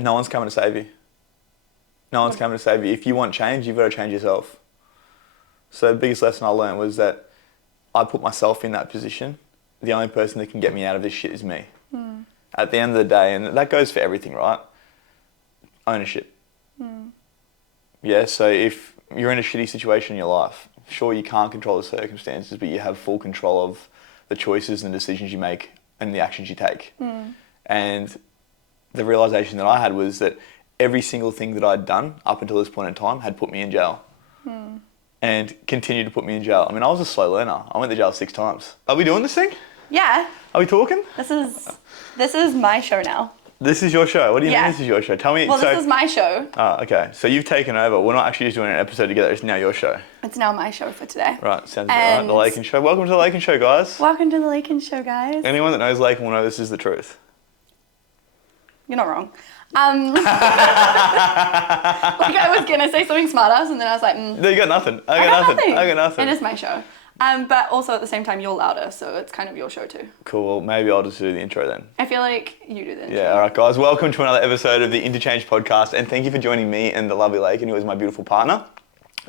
No one's coming to save you. No one's coming to save you. If you want change, you've got to change yourself. So the biggest lesson I learned was that I put myself in that position. The only person that can get me out of this shit is me. At the end of the day, and that goes for everything, right? Ownership. Yeah, so if you're in a shitty situation in your life, sure, you can't control the circumstances, but you have full control of the choices and decisions you make and the actions you take. And the realization that I had was that every single thing that I'd done up until this point in time had put me in jail. And continued to put me in jail. I mean, I was a slow learner. I went to jail 6 times. Are we doing this thing? Yeah. Are we talking? This is my show now. This is your show? What do you mean this is your show? Tell me. Well, this is my show. Oh, okay. So you've taken over. We're not actually just doing an episode together. It's now your show. It's now my show for today. Right. Sounds about right. The Laken Show. Welcome to the Laken Show, guys. Welcome to the Laken Show, guys. Anyone that knows Laken will know this is the truth. You're not wrong. Like I was going to say something smartass and then I was like, No, you got nothing. I got nothing. It is my show. But also at the same time, you're louder, so it's kind of your show too. Cool. Well, maybe I'll just do the intro then. I feel like you do the intro. Yeah, all right, guys. Welcome to another episode of the INTOCHANGE Podcast, and thank you for joining me and the lovely Laken, who is my beautiful partner.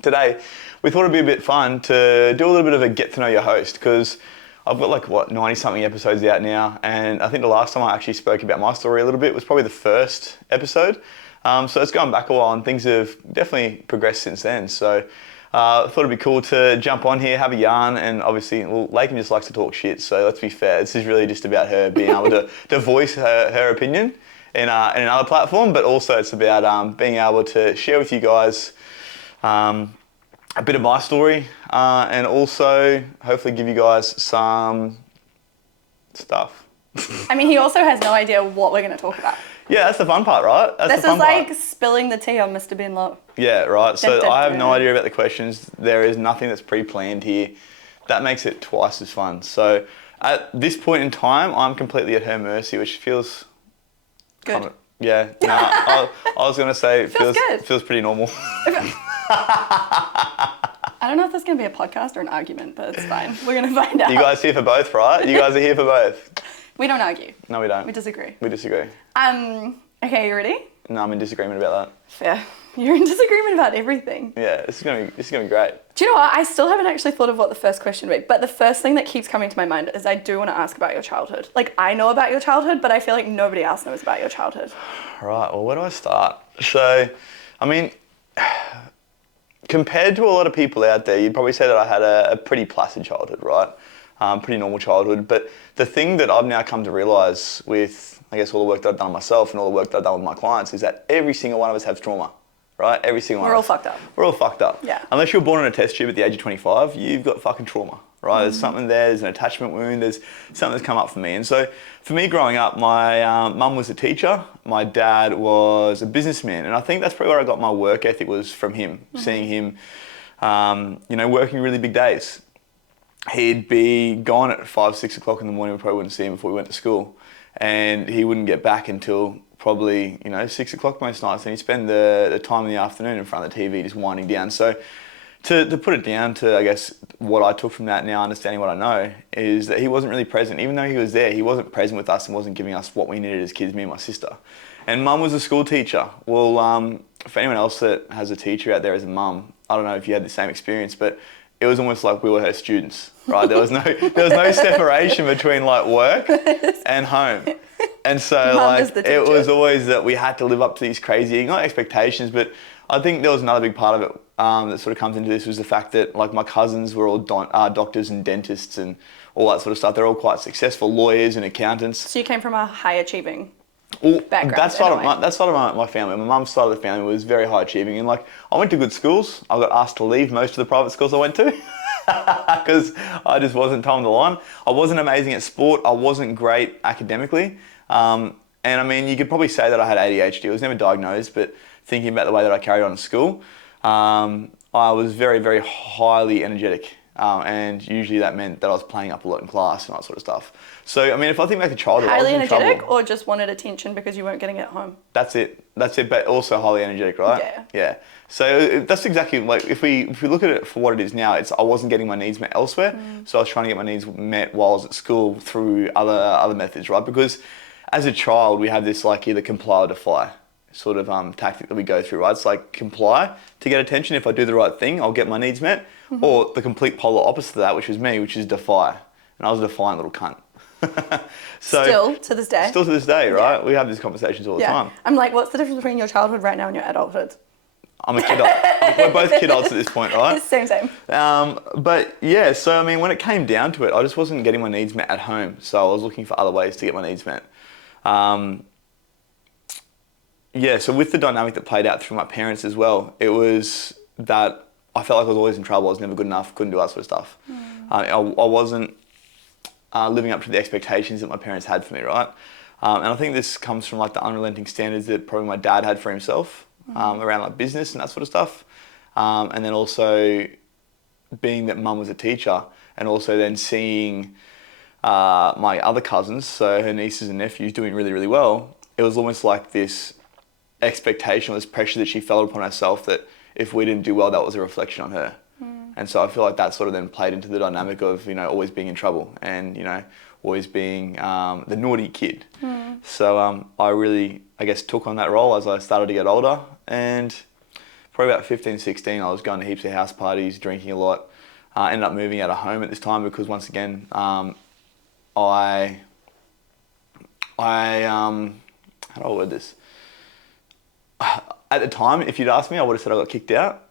Today, we thought it'd be a bit fun to do a little bit of a get to know your host, because I've got 90-something episodes out now, and I think the last time I actually spoke about my story a little bit was probably the first episode. So it's gone back a while, and things have definitely progressed since then. So I thought it'd be cool to jump on here, have a yarn, and obviously, Laken just likes to talk shit, so let's be fair. This is really just about her being able to voice her opinion in another platform, but also it's about being able to share with you guys a bit of my story, and also hopefully give you guys some stuff. I mean, he also has no idea what we're going to talk about. Yeah, that's the fun part, right? This is like spilling the tea on Mr. Ben Lowe. Yeah, right. So I have no idea about the questions. There is nothing that's pre-planned here. That makes it twice as fun. So at this point in time, I'm completely at her mercy, which feels good. I was going to say it feels pretty normal. I don't know if this is going to be a podcast or an argument, but it's fine. We're going to find out. You guys here for both, right? You guys are here for both. We don't argue. No, we don't. We disagree. We disagree. Okay, you ready? No, I'm in disagreement about that. Fair. You're in disagreement about everything. Yeah, this is gonna be great. Do you know what? I still haven't actually thought of what the first question would be, but the first thing that keeps coming to my mind is I do want to ask about your childhood. Like, I know about your childhood, but I feel like nobody else knows about your childhood. Right, well, where do I start? So, I mean, compared to a lot of people out there, you'd probably say that I had a pretty placid childhood, right? Pretty normal childhood. But the thing that I've now come to realise with, I guess, all the work that I've done on myself and all the work that I've done with my clients is that every single one of us has trauma, right? Every single one. We're all fucked up. We're all fucked up. Yeah. Unless you're born in a test tube at the age of 25, you've got fucking trauma, right? There's something there, there's an attachment wound, there's something that's come up for me. And so for me growing up, my mum was a teacher, my dad was a businessman. And I think that's probably where I got my work ethic was from him, seeing him, working really big days. He'd be gone at 5, 6 o'clock in the morning. We probably wouldn't see him before we went to school. And he wouldn't get back until probably, 6 o'clock most nights. And he'd spend the time in the afternoon in front of the TV just winding down. So to put it down to, I guess, what I took from that now, understanding what I know, is that he wasn't really present. Even though he was there, he wasn't present with us and wasn't giving us what we needed as kids, me and my sister. And mum was a school teacher. Well, for anyone else that has a teacher out there as a mum, I don't know if you had the same experience, but it was almost like we were her students, right? There was no separation between like work and home. And so it was always that we had to live up to these crazy, not expectations, but I think there was another big part of it that sort of comes into this was the fact that like my cousins were all doctors and dentists and all that sort of stuff. They're all quite successful lawyers and accountants. So you came from a high achieving background. That side of my family, my mum's side of the family was very high achieving, and like I went to good schools. I got asked to leave most of the private schools I went to because I just wasn't toeing the line. I wasn't amazing at sport. I wasn't great academically, and I mean you could probably say that I had ADHD. I was never diagnosed, but thinking about the way that I carried on in school, I was very, very highly energetic. And usually that meant that I was playing up a lot in class and that sort of stuff. So, I mean, if I think back to childhood, highly I was in energetic trouble. or just wanted attention because you weren't getting it at home? That's it, but also highly energetic, right? Yeah. So that's exactly, like, if we look at it for what it is now, I wasn't getting my needs met elsewhere, so I was trying to get my needs met while I was at school through other methods, right? Because as a child, we have this, like, either comply or defy. sort of tactic that we go through, right? It's like comply to get attention. If I do the right thing, I'll get my needs met. Or the complete polar opposite of that, which was me, which is defy. And I was a defiant little cunt. So, still to this day. Still to this day, right? Yeah. We have these conversations all the time. I'm like, what's the difference between your childhood right now and your adulthood? I'm a kidult. We're both kidults at this point, right? Same. But yeah, so I mean, when it came down to it, I just wasn't getting my needs met at home. So I was looking for other ways to get my needs met. Yeah, so with the dynamic that played out through my parents as well, it was that I felt like I was always in trouble. I was never good enough, couldn't do that sort of stuff. I wasn't living up to the expectations that my parents had for me, right? And I think this comes from like the unrelenting standards that probably my dad had for himself around like business and that sort of stuff. And then also being that mum was a teacher, and also then seeing my other cousins, so her nieces and nephews, doing really, really well. It was almost like this expectation or this pressure that she felt upon herself that if we didn't do well, that was a reflection on her. And so I feel like that sort of then played into the dynamic of, you know, always being in trouble and, you know, always being the naughty kid. So I really, I guess, took on that role as I started to get older. And probably about 15, 16, I was going to heaps of house parties, drinking a lot. Ended up moving out of home at this time because once again, how do I word this? At the time, if you'd asked me, I would have said I got kicked out,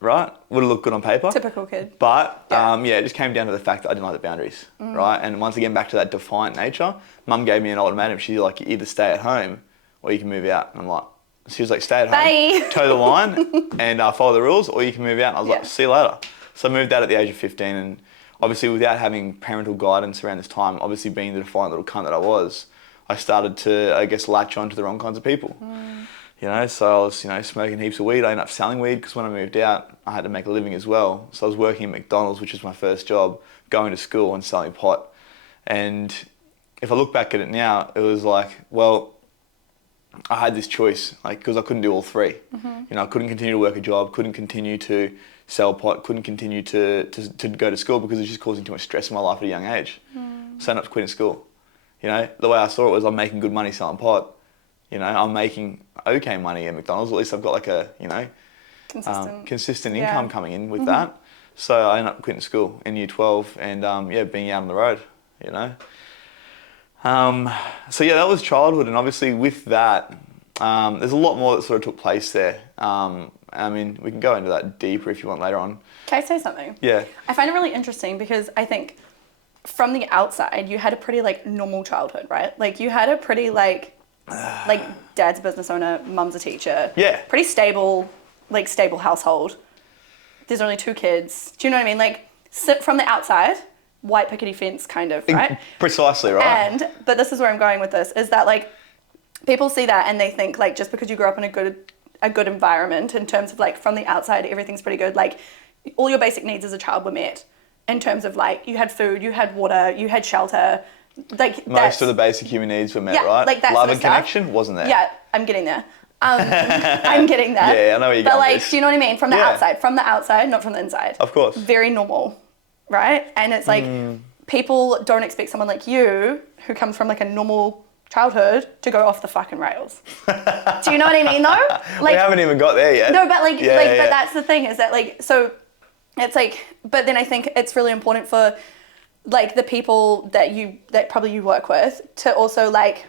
right? Would have looked good on paper. Typical kid. But it just came down to the fact that I didn't like the boundaries, right? And once again, back to that defiant nature, Mum gave me an ultimatum. She's like, you either stay at home or you can move out. And I'm like, she was like, stay at home, toe the line and follow the rules, or you can move out. And I was like, see you later. So I moved out at the age of 15, and obviously without having parental guidance around this time, obviously being the defiant little cunt that I was, I started to, I guess, latch on to the wrong kinds of people. You know, so I was, you know, smoking heaps of weed. I ended up selling weed because when I moved out, I had to make a living as well. So I was working at McDonald's, which was my first job, going to school and selling pot. And if I look back at it now, it was like, well, I had this choice, like, because I couldn't do all three. You know, I couldn't continue to work a job, couldn't continue to sell pot, couldn't continue to go to school because it was just causing too much stress in my life at a young age. So I ended up quitting school. You know, the way I saw it was I'm making good money selling pot. You know, I'm making okay money at McDonald's. At least I've got like a, you know, consistent income coming in with that. So I ended up quitting school in year 12 and, being out on the road, you know. So yeah, that was childhood. And obviously with that, there's a lot more that sort of took place there. I mean, we can go into that deeper if you want later on. Can I say something? Yeah. I find it really interesting because I think from the outside, you had a pretty like normal childhood, right? Like you had a pretty like dad's a business owner, mum's a teacher. Yeah. Pretty stable household. There's only 2 kids. Do you know what I mean? Like from the outside, white pickety fence kind of, right? Precisely, right. But this is where I'm going with this, is that like people see that and they think like just because you grew up in a good environment in terms of like from the outside, everything's pretty good. Like all your basic needs as a child were met in terms of like you had food, you had water, you had shelter. Like most of the basic human needs were met, right? Like that love sort of and connection wasn't there. Yeah, I'm getting there. I'm getting there. Yeah, I know where you're going. But like, with this. do you know what I mean? From the outside, not from the inside. Of course. Very normal, right? And it's like people don't expect someone like you who comes from like a normal childhood to go off the fucking rails. Do you know what I mean though? Like, we haven't even got there yet. No, but but that's the thing is that like, so it's like, but then I think it's really important for like the people that probably you work with to also like,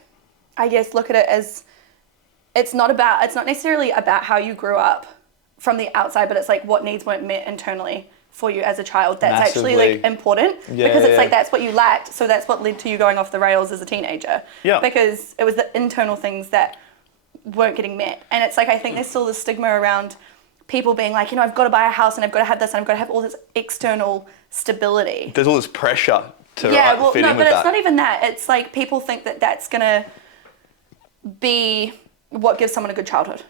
I guess, look at it as it's not necessarily about how you grew up from the outside, but it's like what needs weren't met internally for you as a child. That's Massively. actually like important because it's like that's what you lacked. So that's what led to you going off the rails as a teenager. Yeah. Because it was the internal things that weren't getting met. And it's like, I think there's still this stigma around people being like, you know, I've got to buy a house and I've got to have this and I've got to have all this external stability. There's all this pressure to fit in with that. But it's not even that. It's like people think that that's going to be what gives someone a good childhood.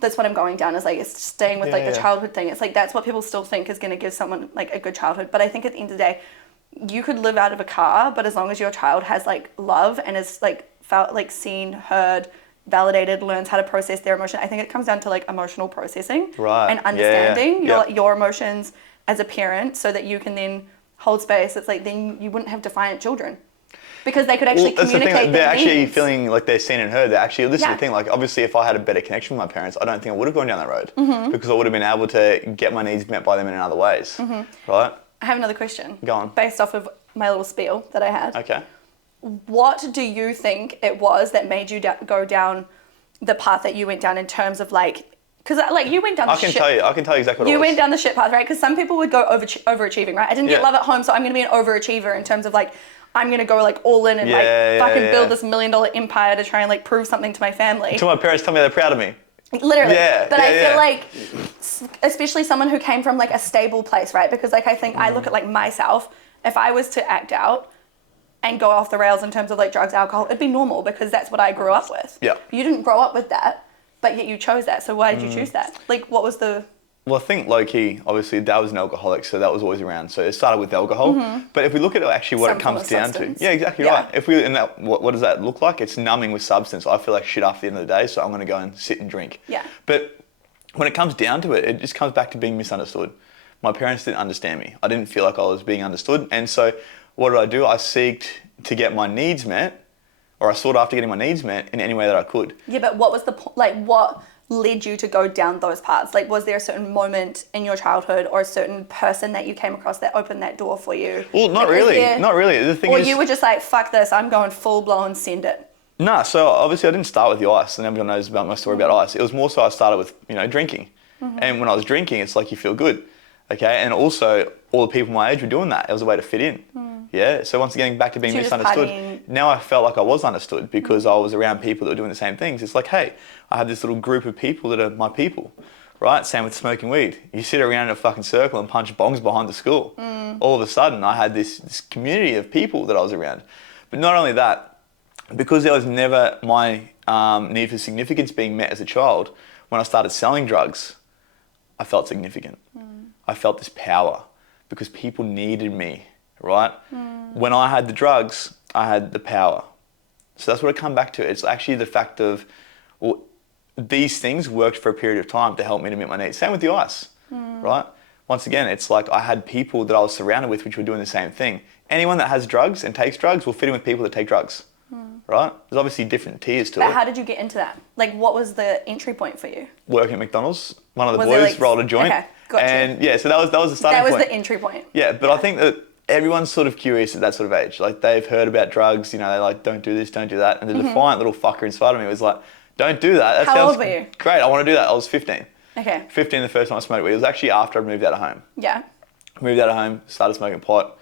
That's what I'm going down is like, it's staying with the childhood thing. It's like, that's what people still think is going to give someone like a good childhood. But I think at the end of the day, you could live out of a car, but as long as your child has like love and is like felt like seen, heard, validated, learns how to process their emotion. I think it comes down to like emotional processing and understanding your emotions as a parent so that you can then hold space. It's like, then you wouldn't have defiant children. because they could actually communicate they're their actually needs. feeling like they're seen and heard. They're actually, this is the thing, like obviously if I had a better connection with my parents, I don't think I would have gone down that road because I would have been able to get my needs met by them in other ways, right? I have another question. Go on. Based off of my little spiel that I had. Okay. What do you think it was that made you go down the path that you went down in terms of like, because like you went down the shit. I can tell you exactly what it was. You went down the shit path, right? Because some people would go overachieving, right? I didn't get love at home, so I'm going to be an overachiever in terms of like, I'm going to go like all in and fucking build this $1 million empire to try and like prove something to my family. Until my parents tell me they're proud of me. Literally. But I feel like, especially someone who came from like a stable place, right? Because like I think I look at like myself, if I was to act out and go off the rails in terms of like drugs, alcohol, it'd be normal because that's what I grew up with. Yeah. You didn't grow up with that, but yet you chose that. So why did you choose that? Like what was the... Well, I think low-key, obviously, Dad was an alcoholic, so that was always around. So it started with alcohol. But if we look at actually what it comes down to... Yeah, exactly right. If we, and that, what does that look like? It's numbing with substance. I feel like shit after the end of the day, so I'm going to go and sit and drink. Yeah. But when it comes down to it, it just comes back to being misunderstood. My parents didn't understand me. I didn't feel like I was being understood. And so what did I do? I sought to get my needs met, or I sought after getting my needs met in any way that I could. Yeah, but what was the... like what led you to go down those paths? Like, was there a certain moment in your childhood or a certain person that you came across that opened that door for you? Well, not really. The thing is... Or you were just like, fuck this, I'm going full blown, send it. Nah, so obviously I didn't start with the ice, and everyone knows about my story about ice. It was more so I started with, drinking. And when I was drinking, it's like you feel good, okay? And also, all the people my age were doing that. It was a way to fit in. Yeah, so once again, back to being misunderstood. Now I felt like I was understood because I was around people that were doing the same things. It's like, hey, I have this little group of people that are my people, right? Same with smoking weed. You sit around in a fucking circle and punch bongs behind the school. All of a sudden, I had this community of people that I was around. But not only that, because there was never my need for significance being met as a child, when I started selling drugs, I felt significant. I felt this power because people needed me, right? When I had the drugs, I had the power. So that's what it come back to. It's actually the fact of, well, these things worked for a period of time to help me to meet my needs. Same with the ice, right? Once again, it's like I had people that I was surrounded with which were doing the same thing. Anyone that has drugs and takes drugs will fit in with people that take drugs, right? There's obviously different tiers to it. But how did you get into that? Like, what was the entry point for you? Working at McDonald's. One of the boys rolled a joint. Okay, gotcha. And yeah, so that was the starting point. That was the entry point. Yeah, but I think that everyone's sort of curious at that sort of age. Like, they've heard about drugs, they like, don't do this, don't do that. And the defiant little fucker inside of me was like, don't do that. How old were you? Great, I want to do that. I was 15. Okay. 15 the first time I smoked weed. It was actually after I moved out of home. Yeah. Moved out of home, started smoking pot.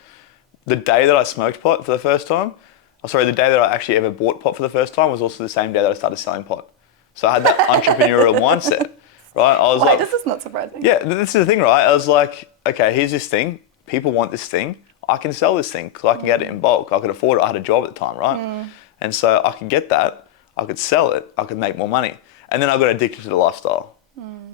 The day that I smoked pot for the first time, the day that I actually ever bought pot for the first time was also the same day that I started selling pot. So I had that entrepreneurial mindset, right? I was like, this is not surprising. Yeah, this is the thing, right? I was like, okay, here's this thing. People want this thing. I can sell this thing because I can get it in bulk. I could afford it. I had a job at the time, right? And so I could get that. I could sell it. I could make more money. And then I got addicted to the lifestyle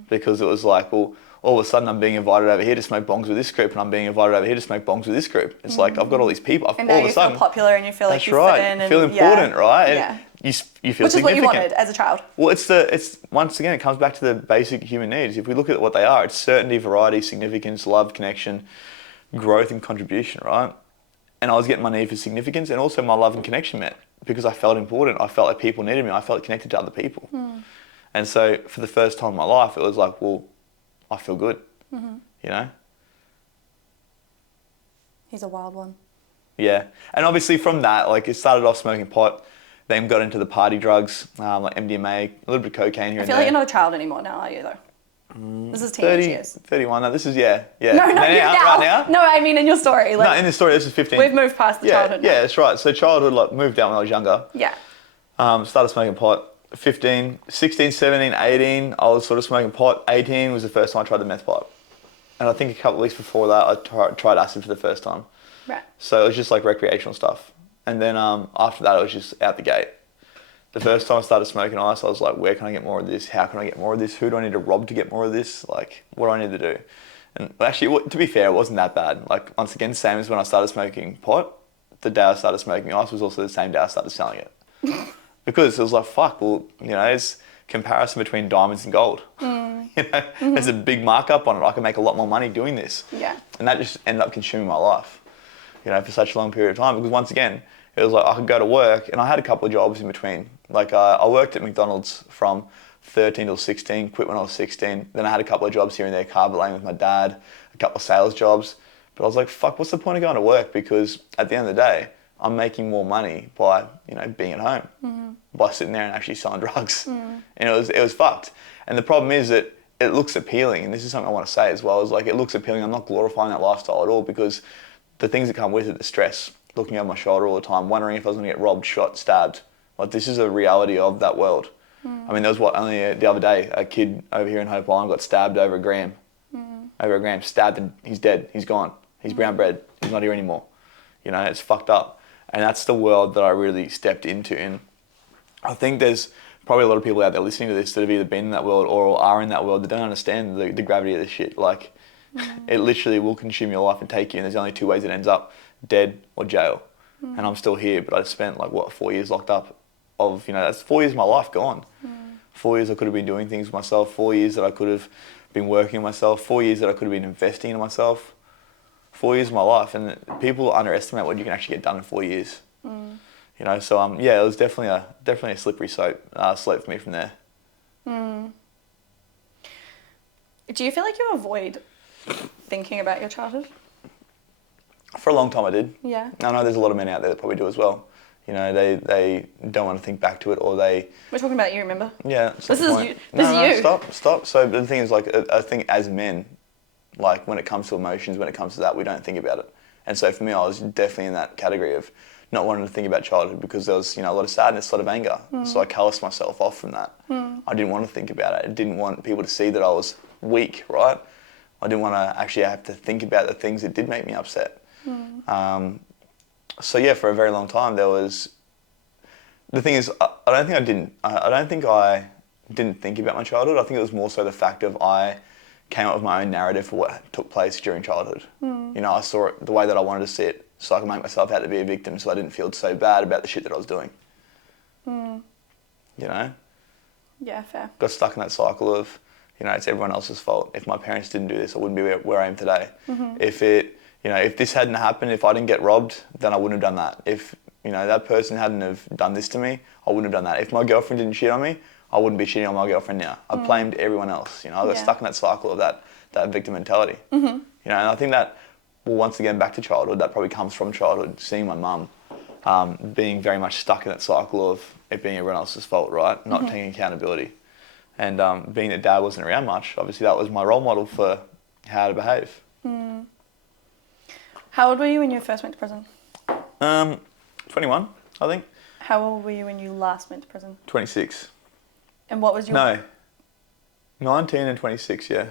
because it was like, well, all of a sudden I'm being invited over here to smoke bongs with this group, and I'm being invited over here to smoke bongs with this group. It's like I've got all these people. And now all of a sudden, feel popular and you feel like you fit in. You feel important, right? Yeah. And you feel Which is significant. what you wanted as a child. Well, it's once again, it comes back to the basic human needs. If we look at what they are, it's certainty, variety, significance, love, connection, growth, and contribution, right? And I was getting my need for significance and also my love and connection met because I felt important. I felt like people needed me. I felt connected to other people. And so for the first time in my life, it was like, well, I feel good, He's a wild one. Yeah. And obviously from that, like, it started off smoking pot, then got into the party drugs, like MDMA, a little bit of cocaine here and there. I feel like you're not a child anymore now, are you, though? This is teenage years. 31, no, this is, yeah. No, not now. Right now? No, I mean in your story. Like, no, in the story, this is 15. We've moved past the childhood now. Yeah, that's right. So childhood, like, moved out when I was younger. Yeah. Started smoking pot. 15, 16, 17, 18, I was sort of smoking pot. 18 was the first time I tried the meth pipe. And I think a couple of weeks before that, I tried acid for the first time. Right. So it was just like recreational stuff. And then after that, it was just out the gate. The first time I started smoking ice, I was like, where can I get more of this? How can I get more of this? Who do I need to rob to get more of this? Like, what do I need to do? And actually, to be fair, it wasn't that bad. Like, once again, same as when I started smoking pot, the day I started smoking ice was also the same day I started selling it. Because it was like, fuck, well, it's comparison between diamonds and gold. There's a big markup on it. I can make a lot more money doing this. Yeah. And that just ended up consuming my life, for such a long period of time. Because once again, it was like I could go to work, and I had a couple of jobs in between. Like I worked at McDonald's from 13 till 16, quit when I was 16. Then I had a couple of jobs here and there, car valeting with my dad, a couple of sales jobs. But I was like, fuck, what's the point of going to work? Because at the end of the day, I'm making more money by, being at home, by sitting there and actually selling drugs. And it was fucked. And the problem is that it looks appealing, and this is something I want to say as well, is like it looks appealing. I'm not glorifying that lifestyle at all, because the things that come with it, the stress, looking over my shoulder all the time, wondering if I was going to get robbed, shot, stabbed. Like, this is a reality of that world. I mean, there was only the other day, a kid over here in Hope Island got stabbed over a gram. Over a gram, stabbed, and he's dead, he's gone. He's brown bread, he's not here anymore. It's fucked up. And that's the world that I really stepped into. And I think there's probably a lot of people out there listening to this that have either been in that world or are in that world that don't understand the gravity of this shit. Like, it literally will consume your life and take you, and there's only two ways it ends up, dead or jail. And I'm still here, but I spent 4 years locked up that's 4 years of my life gone. 4 years I could have been doing things with myself, 4 years that I could have been working on myself, 4 years that I could have been investing in myself. 4 years of my life, and people underestimate what you can actually get done in 4 years. So it was definitely a slippery slope for me from there. Do you feel like you avoid thinking about your childhood? For a long time I did. Yeah. I know there's a lot of men out there that probably do as well. They don't want to think back to it, or they... We're talking about you, remember? Yeah. This is you. This is you. Stop. So the thing is, I think as men, when it comes to emotions, when it comes to that, we don't think about it. And so for me, I was definitely in that category of not wanting to think about childhood, because there was, a lot of sadness, a lot of anger. So I calloused myself off from that. I didn't want to think about it. I didn't want people to see that I was weak, right? I didn't want to actually have to think about the things that did make me upset. For a very long time, there was... The thing is, I don't think I didn't think about my childhood. I think it was more so the fact of I came up with my own narrative for what took place during childhood. I saw it the way that I wanted to see it, so I could make myself out to be a victim, so I didn't feel so bad about the shit that I was doing. Yeah, fair. Got stuck in that cycle of, it's everyone else's fault. If my parents didn't do this, I wouldn't be where I am today. If this hadn't happened, if I didn't get robbed, then I wouldn't have done that. If, that person hadn't have done this to me, I wouldn't have done that. If my girlfriend didn't cheat on me, I wouldn't be cheating on my girlfriend now. I blamed everyone else. I got stuck in that cycle of that victim mentality. And I think that, once again, back to childhood, that probably comes from childhood, seeing my mum being very much stuck in that cycle of it being everyone else's fault, right? Not taking accountability. And being that dad wasn't around much, obviously that was my role model for how to behave. How old were you when you first went to prison? 21, I think. How old were you when you last went to prison? 26. And what was your... No. 19 and 26, yeah.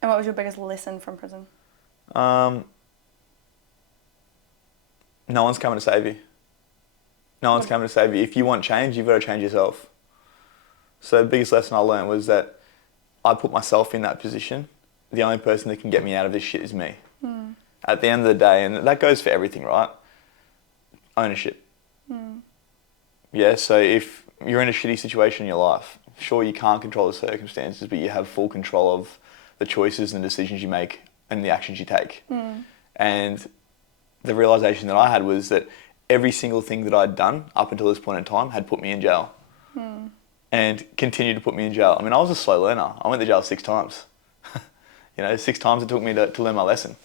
And what was your biggest lesson from prison? No one's coming to save you. No one's coming to save you. If you want change, you've got to change yourself. So the biggest lesson I learned was that I put myself in that position. The only person that can get me out of this shit is me. At the end of the day, and that goes for everything, right? Ownership. Yeah, so if you're in a shitty situation in your life, sure, you can't control the circumstances, but you have full control of the choices and decisions you make and the actions you take. And the realization that I had was that every single thing that I'd done up until this point in time had put me in jail. And continued to put me in jail. I mean, I was a slow learner. I went to jail 6 times. 6 times it took me to learn my lesson.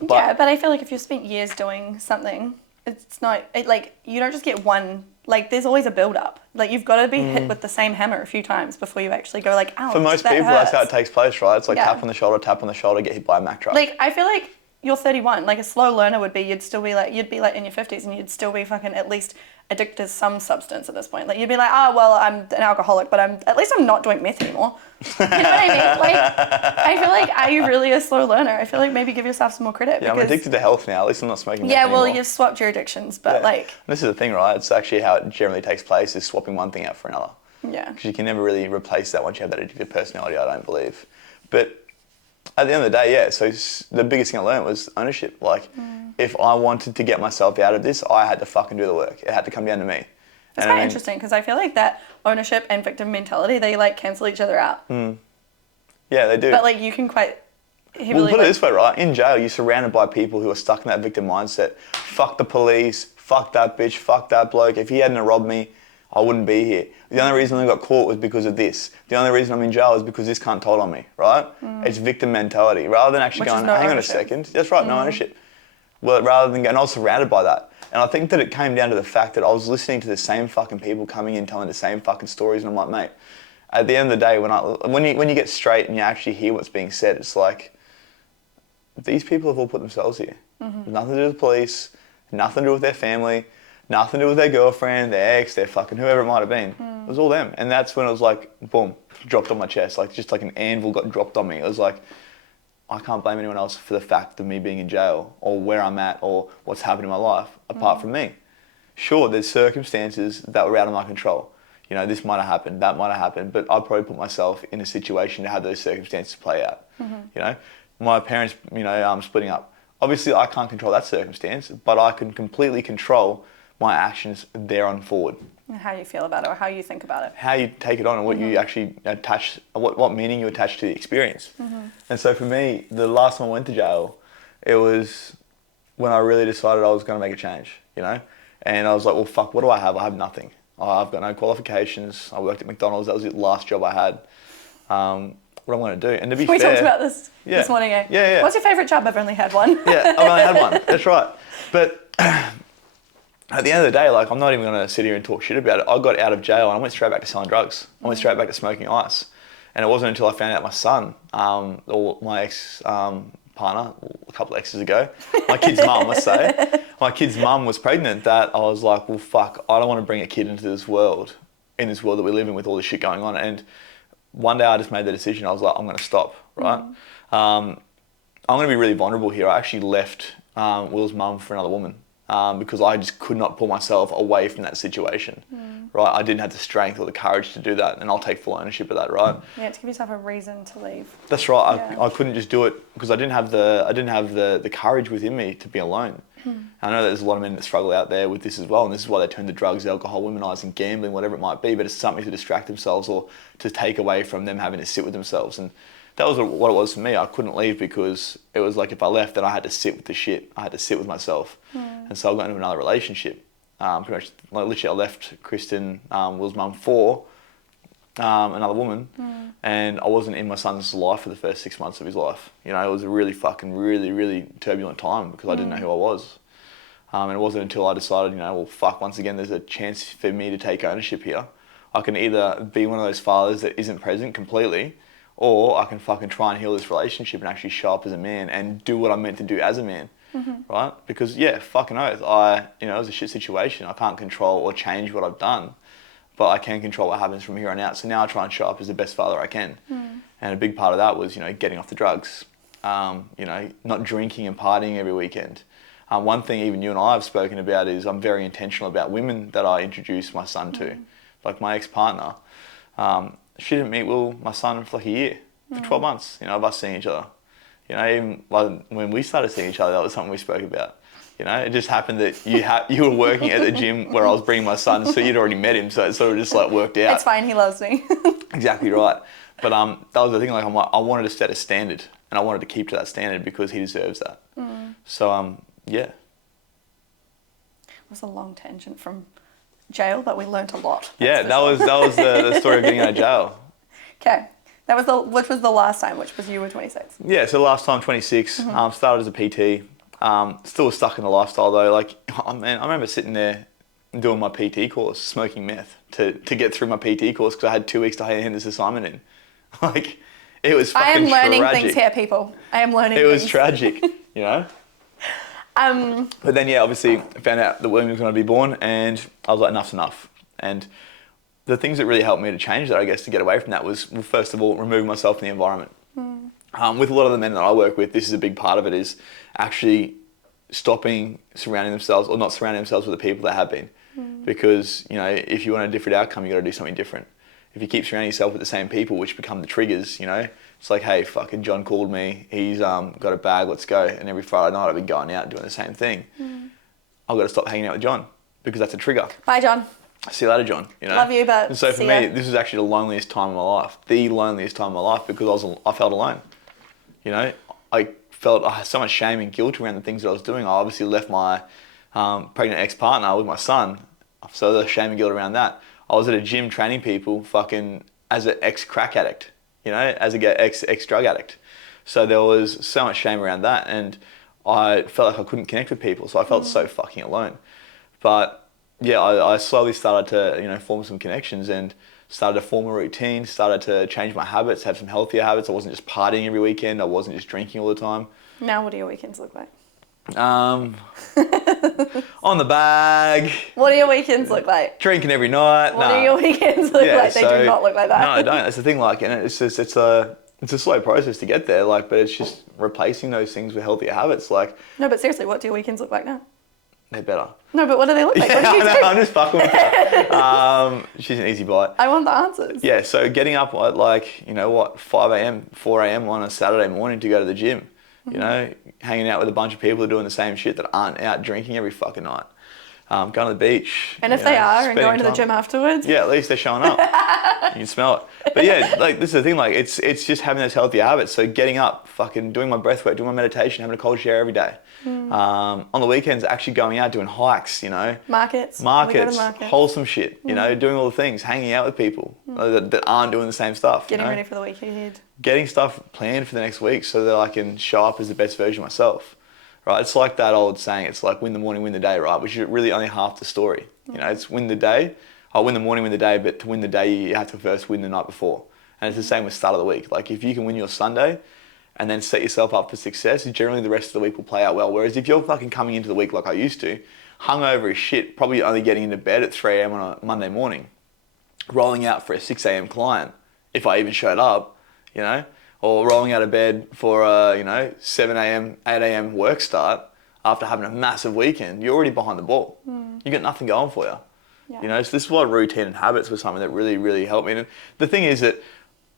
But I feel like if you've spent years doing something, it's not... you don't just get one... there's always a build-up. You've got to be hit with the same hammer a few times before you actually go, ouch, for most people, hurts. that's how it takes place, right? It's tap on the shoulder, get hit by a Mack truck. I feel like you're 31. A slow learner would be, you'd be in your 50s and you'd still be fucking at least addicted to some substance at this point. You'd be I'm an alcoholic, but at least I'm not doing meth anymore. You know what I mean? I feel like, are you really a slow learner? I feel like maybe give yourself some more credit. Yeah, I'm addicted to health now. At least I'm not smoking meth anymore. anymore. You've swapped your addictions, but This is the thing, right? It's actually how it generally takes place, is swapping one thing out for another. Yeah. Because you can never really replace that once you have that addictive personality, I don't believe. But at the end of the day, so the biggest thing I learned was ownership. If I wanted to get myself out of this, I had to fucking do the work. It had to come down to me. That's quite interesting, because I feel like that ownership and victim mentality, they cancel each other out. Yeah, they do. But you can quite heavily... Well, put it this way, right? In jail, you're surrounded by people who are stuck in that victim mindset. Fuck the police, fuck that bitch, fuck that bloke. If he hadn't have robbed me, I wouldn't be here. The only reason I got caught was because of this. The only reason I'm in jail is because this cunt told on me, right? It's victim mentality. Rather than actually going, hang on a second. That's right, no ownership. Well, rather than going, I was surrounded by that. And I think that it came down to the fact that I was listening to the same fucking people coming in telling the same fucking stories, and I'm like, mate, at the end of the day, when you get straight and you actually hear what's being said, it's like, these people have all put themselves here. Nothing to do with the police, nothing to do with their family, nothing to do with their girlfriend, their ex, their fucking whoever it might have been. It was all them. And that's when it was like, boom, dropped on my chest. Like just like an anvil got dropped on me. It was like, I can't blame anyone else for the fact of me being in jail or where I'm at or what's happened in my life apart from me. Sure, there's circumstances that were out of my control. You know, this might have happened, that might have happened, but I probably put myself in a situation to have those circumstances play out. You know, my parents, you know, splitting up. Obviously, I can't control that circumstance, but I can completely control my actions thereon forward. And how you feel about it or how you think about it. How you take it on and what you actually attach, what meaning you attach to the experience. And so for me, the last time I went to jail, it was when I really decided I was going to make a change, you know? And I was like, well, fuck, what do I have? I have nothing. I've got no qualifications. I worked at McDonald's. That was the last job I had. What I'm going to do. And to be fair... We talked about this this morning, eh? Yeah. What's your favourite job? I've only had one. Yeah, I've only had one. That's right. But at the end of the day, like, I'm not even going to sit here and talk shit about it. I got out of jail and I went straight back to selling drugs. I went straight back to smoking ice. And it wasn't until I found out my son, or my ex-partner, a couple of exes ago, my kid's mum, let's say, my kid's mum was pregnant, that I was like, well, fuck, I don't want to bring a kid into this world, that we live in with all this shit going on. And one day I just made the decision. I was like, I'm going to stop, right? I'm going to be really vulnerable here. I actually left Will's mum for another woman because I just could not pull myself away from that situation, right? I didn't have the strength or the courage to do that, and I'll take full ownership of that, right? Yeah, to give yourself a reason to leave. That's right. I couldn't just do it because I didn't have the courage within me to be alone. I know that there's a lot of men that struggle out there with this as well, and this is why they turn to drugs, alcohol, womanising, gambling, whatever it might be, but it's something to distract themselves or to take away from them having to sit with themselves. And that was what it was for me. I couldn't leave because it was like if I left, then I had to sit with the shit. I had to sit with myself. And so I got into another relationship. Pretty much, like, literally, I left Kristen, Will's mum, for another woman, and I wasn't in my son's life for the first 6 months of his life. You know, it was a really really turbulent time because I didn't know who I was. And it wasn't until I decided, you know, well, fuck, once again, there's a chance for me to take ownership here. I can either be one of those fathers that isn't present completely, or I can fucking try and heal this relationship and actually show up as a man and do what I'm meant to do as a man, right? Because, yeah, fucking oath, it was a shit situation. I can't control or change what I've done, but I can control what happens from here on out. So now I try and show up as the best father I can. And a big part of that was, you know, getting off the drugs, not drinking and partying every weekend. One thing even you and I have spoken about is I'm very intentional about women that I introduce my son to. Like my ex-partner, she didn't meet my son for like a year, for 12 months, you know, of us seeing each other. You know, even like when we started seeing each other, that was something we spoke about. You know, it just happened that you were working at the gym where I was bringing my son, so you'd already met him, so it sort of just like worked out. It's fine, he loves me. Exactly right. But that was the thing, like I wanted to set a standard, and I wanted to keep to that standard because he deserves that. So, yeah. It was a long tangent from jail, but we learnt a lot. Yeah, that was the story of getting out of jail. Okay. Which was the last time, which was you were 26. Yeah, so the last time, 26, started as a PT. Still stuck in the lifestyle though. Like, oh man, I remember sitting there doing my PT course, smoking meth to get through my PT course because I had 2 weeks to hand this assignment in. Like, it was fucking tragic. I am learning things here, people. I am learning things. It was tragic, you know? But then, yeah, obviously, I found out that William was going to be born, and I was like, enough's enough. And the things that really helped me to change that, I guess, to get away from that was, well, first of all, removing myself from the environment. With a lot of the men that I work with, this is a big part of it, is actually stopping surrounding themselves, or not surrounding themselves with the people that have been. Because, you know, if you want a different outcome, you got to do something different. If you keep surrounding yourself with the same people, which become the triggers, you know, it's like, hey, fucking John called me, he's got a bag, let's go. And every Friday night I've been going out doing the same thing. I've got to stop hanging out with John because that's a trigger. Bye, John. See you later, John. You know? Love you, but and so for me, this was actually the loneliest time of my life. The loneliest time of my life because I felt alone. You know, I had so much shame and guilt around the things that I was doing. I obviously left my pregnant ex-partner with my son. So there's shame and guilt around that. I was at a gym training people fucking as an ex-crack addict, as a ex-drug addict. So there was so much shame around that, and I felt like I couldn't connect with people, so I felt so fucking alone. But yeah, I slowly started to, form some connections and started to form a routine, started to change my habits, have some healthier habits. I wasn't just partying every weekend. I wasn't just drinking all the time. Now what do your weekends look like? On the bag. What do your weekends look like? Drinking every night. What do your weekends look like? They do not look like that. No, I don't. That's the thing. Like, and it's a slow process to get there. Like, but it's just replacing those things with healthier habits. Like, no, but seriously, what do your weekends look like now? They're better. No, but what do they look like? Yeah, what do you do? I'm just fucking with her. She's an easy bite. I want the answers. Yeah, so getting up at 5 a.m., 4 a.m. on a Saturday morning to go to the gym, hanging out with a bunch of people who are doing the same shit that aren't out drinking every fucking night. Going to the beach. And if they are and going to the gym afterwards? Yeah, at least they're showing up. You can smell it. But yeah, this is the thing, it's just having those healthy habits. So getting up, fucking doing my breath work, doing my meditation, having a cold shower every day. On the weekends, actually going out, doing hikes, Markets, wholesome shit, doing all the things, hanging out with people that aren't doing the same stuff. Getting ready for the week ahead. Getting stuff planned for the next week so that I can show up as the best version of myself. Right, it's like that old saying, it's like win the morning, win the day, right? Which is really only half the story. It's win the day, win the morning, win the day, but to win the day, you have to first win the night before. And it's the same with start of the week. Like if you can win your Sunday and then set yourself up for success, generally the rest of the week will play out well. Whereas if you're fucking coming into the week like I used to, hungover as shit, probably only getting into bed at 3 a.m. on a Monday morning, rolling out for a 6 a.m. client, if I even showed up, or rolling out of bed for a 7 a.m., 8 a.m. work start after having a massive weekend, you're already behind the ball. You got nothing going for you. Yeah. So this is why routine and habits was something that really, really helped me. And the thing is that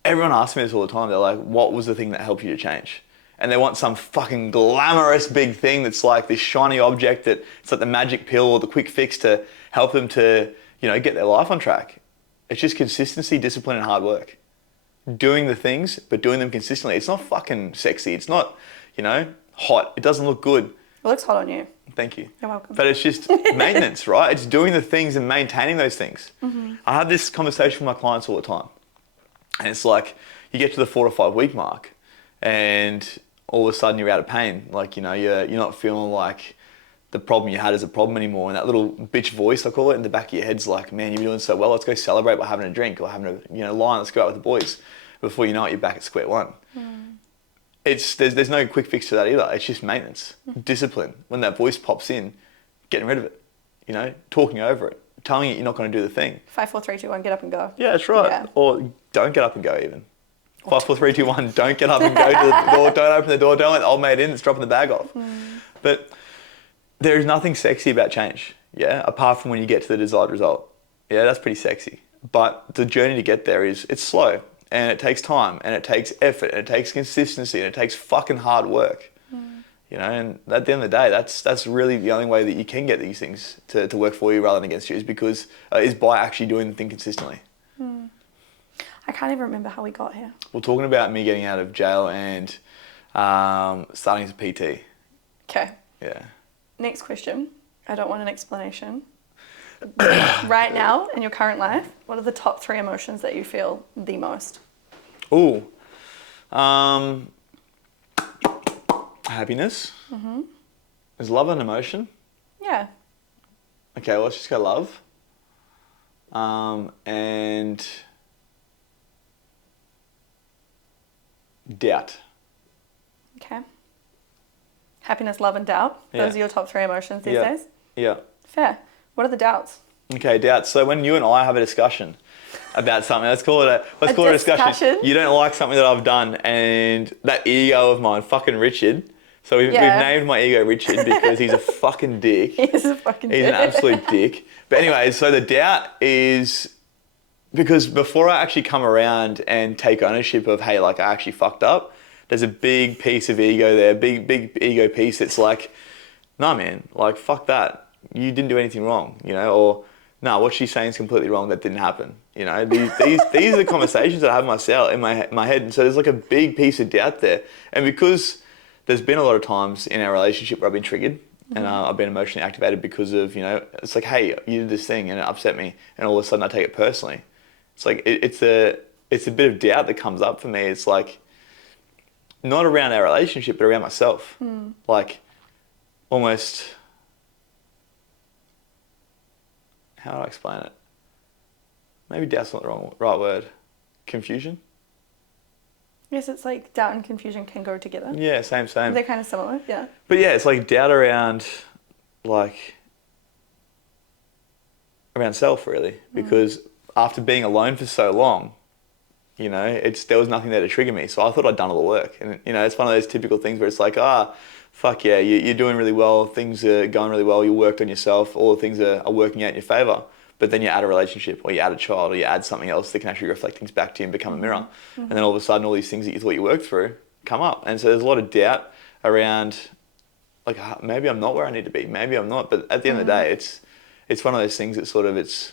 everyone asks me this all the time. They're like, what was the thing that helped you to change? And they want some fucking glamorous big thing that's like this shiny object that it's like the magic pill or the quick fix to help them to, get their life on track. It's just consistency, discipline, and hard work. Doing the things, but doing them consistently. It's not fucking sexy. It's not, hot. It doesn't look good. It looks hot on you. Thank you. You're welcome. But it's just maintenance, right? It's doing the things and maintaining those things. I have this conversation with my clients all the time. And it's like, you get to the 4 to 5 week mark and all of a sudden you're out of pain. Like, you're not feeling like the problem you had is a problem anymore. And that little bitch voice, I call it, in the back of your head's like, man, you're doing so well. Let's go celebrate by having a drink or having a line. Let's go out with the boys. Before you know it, you're back at square one. There's no quick fix to that either. It's just maintenance, discipline. When that voice pops in, getting rid of it, talking over it, telling it you're not going to do the thing. 5, 4, 3, 2, 1, get up and go. Yeah, that's right. Yeah. Or don't get up and go even. 5, 4, 3, 2, 1, don't get up and go to the door. Don't open the door. Don't let the old mate in. It's dropping the bag off. But there is nothing sexy about change, apart from when you get to the desired result. Yeah, that's pretty sexy. But the journey to get there it's slow. And it takes time, and it takes effort, and it takes consistency, and it takes fucking hard work. And at the end of the day, that's really the only way that you can get these things to work for you rather than against you is by actually doing the thing consistently. I can't even remember how we got here. We're talking about me getting out of jail and starting as a PT. Okay. Yeah. Next question. I don't want an explanation. Right now, in your current life, what are the top 3 emotions that you feel the most? Ooh. Happiness. Is love an emotion? Yeah. Okay, well, let's just go love. And doubt. Okay. Happiness, love, and doubt. Those are your top 3 emotions these days? Yeah. Fair. What are the doubts? Okay, doubts. So when you and I have a discussion about something, let's call it a discussion. You don't like something that I've done, and that ego of mine, fucking Richard. So we've named my ego Richard because he's a fucking dick. He's a fucking dick. He's an absolute dick. But anyway, so the doubt is because before I actually come around and take ownership of, hey, like I actually fucked up, there's a big piece of ego there, big ego piece that's like, nah, man, like fuck that. You didn't do anything wrong, or no, what she's saying is completely wrong. That didn't happen. These are the conversations that I have myself in my head. And so there's like a big piece of doubt there. And because there's been a lot of times in our relationship where I've been triggered, And I've been emotionally activated because of, it's like, hey, you did this thing and it upset me. And all of a sudden I take it personally. It's like, it's a bit of doubt that comes up for me. It's like, not around our relationship, but around myself. Like, almost, how do I explain it? Maybe doubt's not the right word. Confusion? Yes, it's like doubt and confusion can go together. Yeah, same. They're kind of similar, yeah. But yeah, it's like doubt around self, really. Because after being alone for so long, there was nothing there to trigger me. So I thought I'd done all the work. And, it's one of those typical things where it's like, fuck yeah, you're doing really well. Things are going really well. You worked on yourself. All the things are working out in your favour. But then you add a relationship or you add a child or you add something else that can actually reflect things back to you and become a mirror. And then all of a sudden all these things that you thought you worked through come up. And so there's a lot of doubt around, like, maybe I'm not where I need to be. Maybe I'm not. But at the end of the day, it's one of those things that sort of it's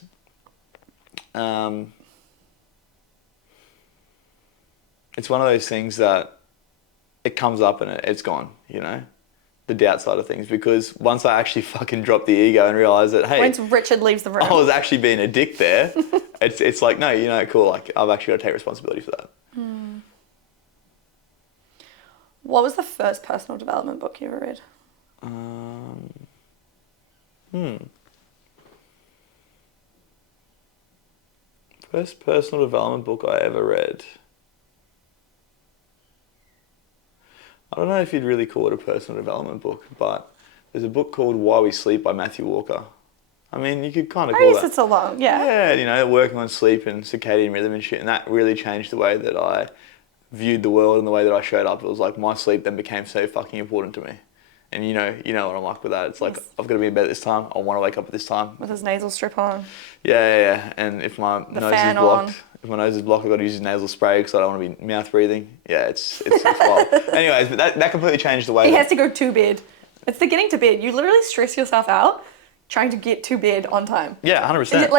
one of those things that it comes up and it's gone, the doubt side of things, because once I actually fucking drop the ego and realize that, hey, once Richard leaves the room, I was actually being a dick there. it's like, no, cool. Like, I've actually got to take responsibility for that. What was the first personal development book you ever read? First personal development book I ever read. I don't know if you'd really call it a personal development book, but there's a book called Why We Sleep by Matthew Walker. I mean, you could kind of call I guess it's a long, yeah. Yeah, working on sleep and circadian rhythm and shit, and that really changed the way that I viewed the world and the way that I showed up. It was like my sleep then became so fucking important to me. And you know what I'm like with that. It's like, I've got to be in bed at this time. I want to wake up at this time. With his nasal strip on. Yeah. And if my nose is blocked, I've got to use nasal spray because I don't want to be mouth breathing. Yeah, it's wild. Anyways, but that completely changed the way. He has to go to bed. It's the getting to bed. You literally stress yourself out trying to get to bed on time. Yeah, 100%.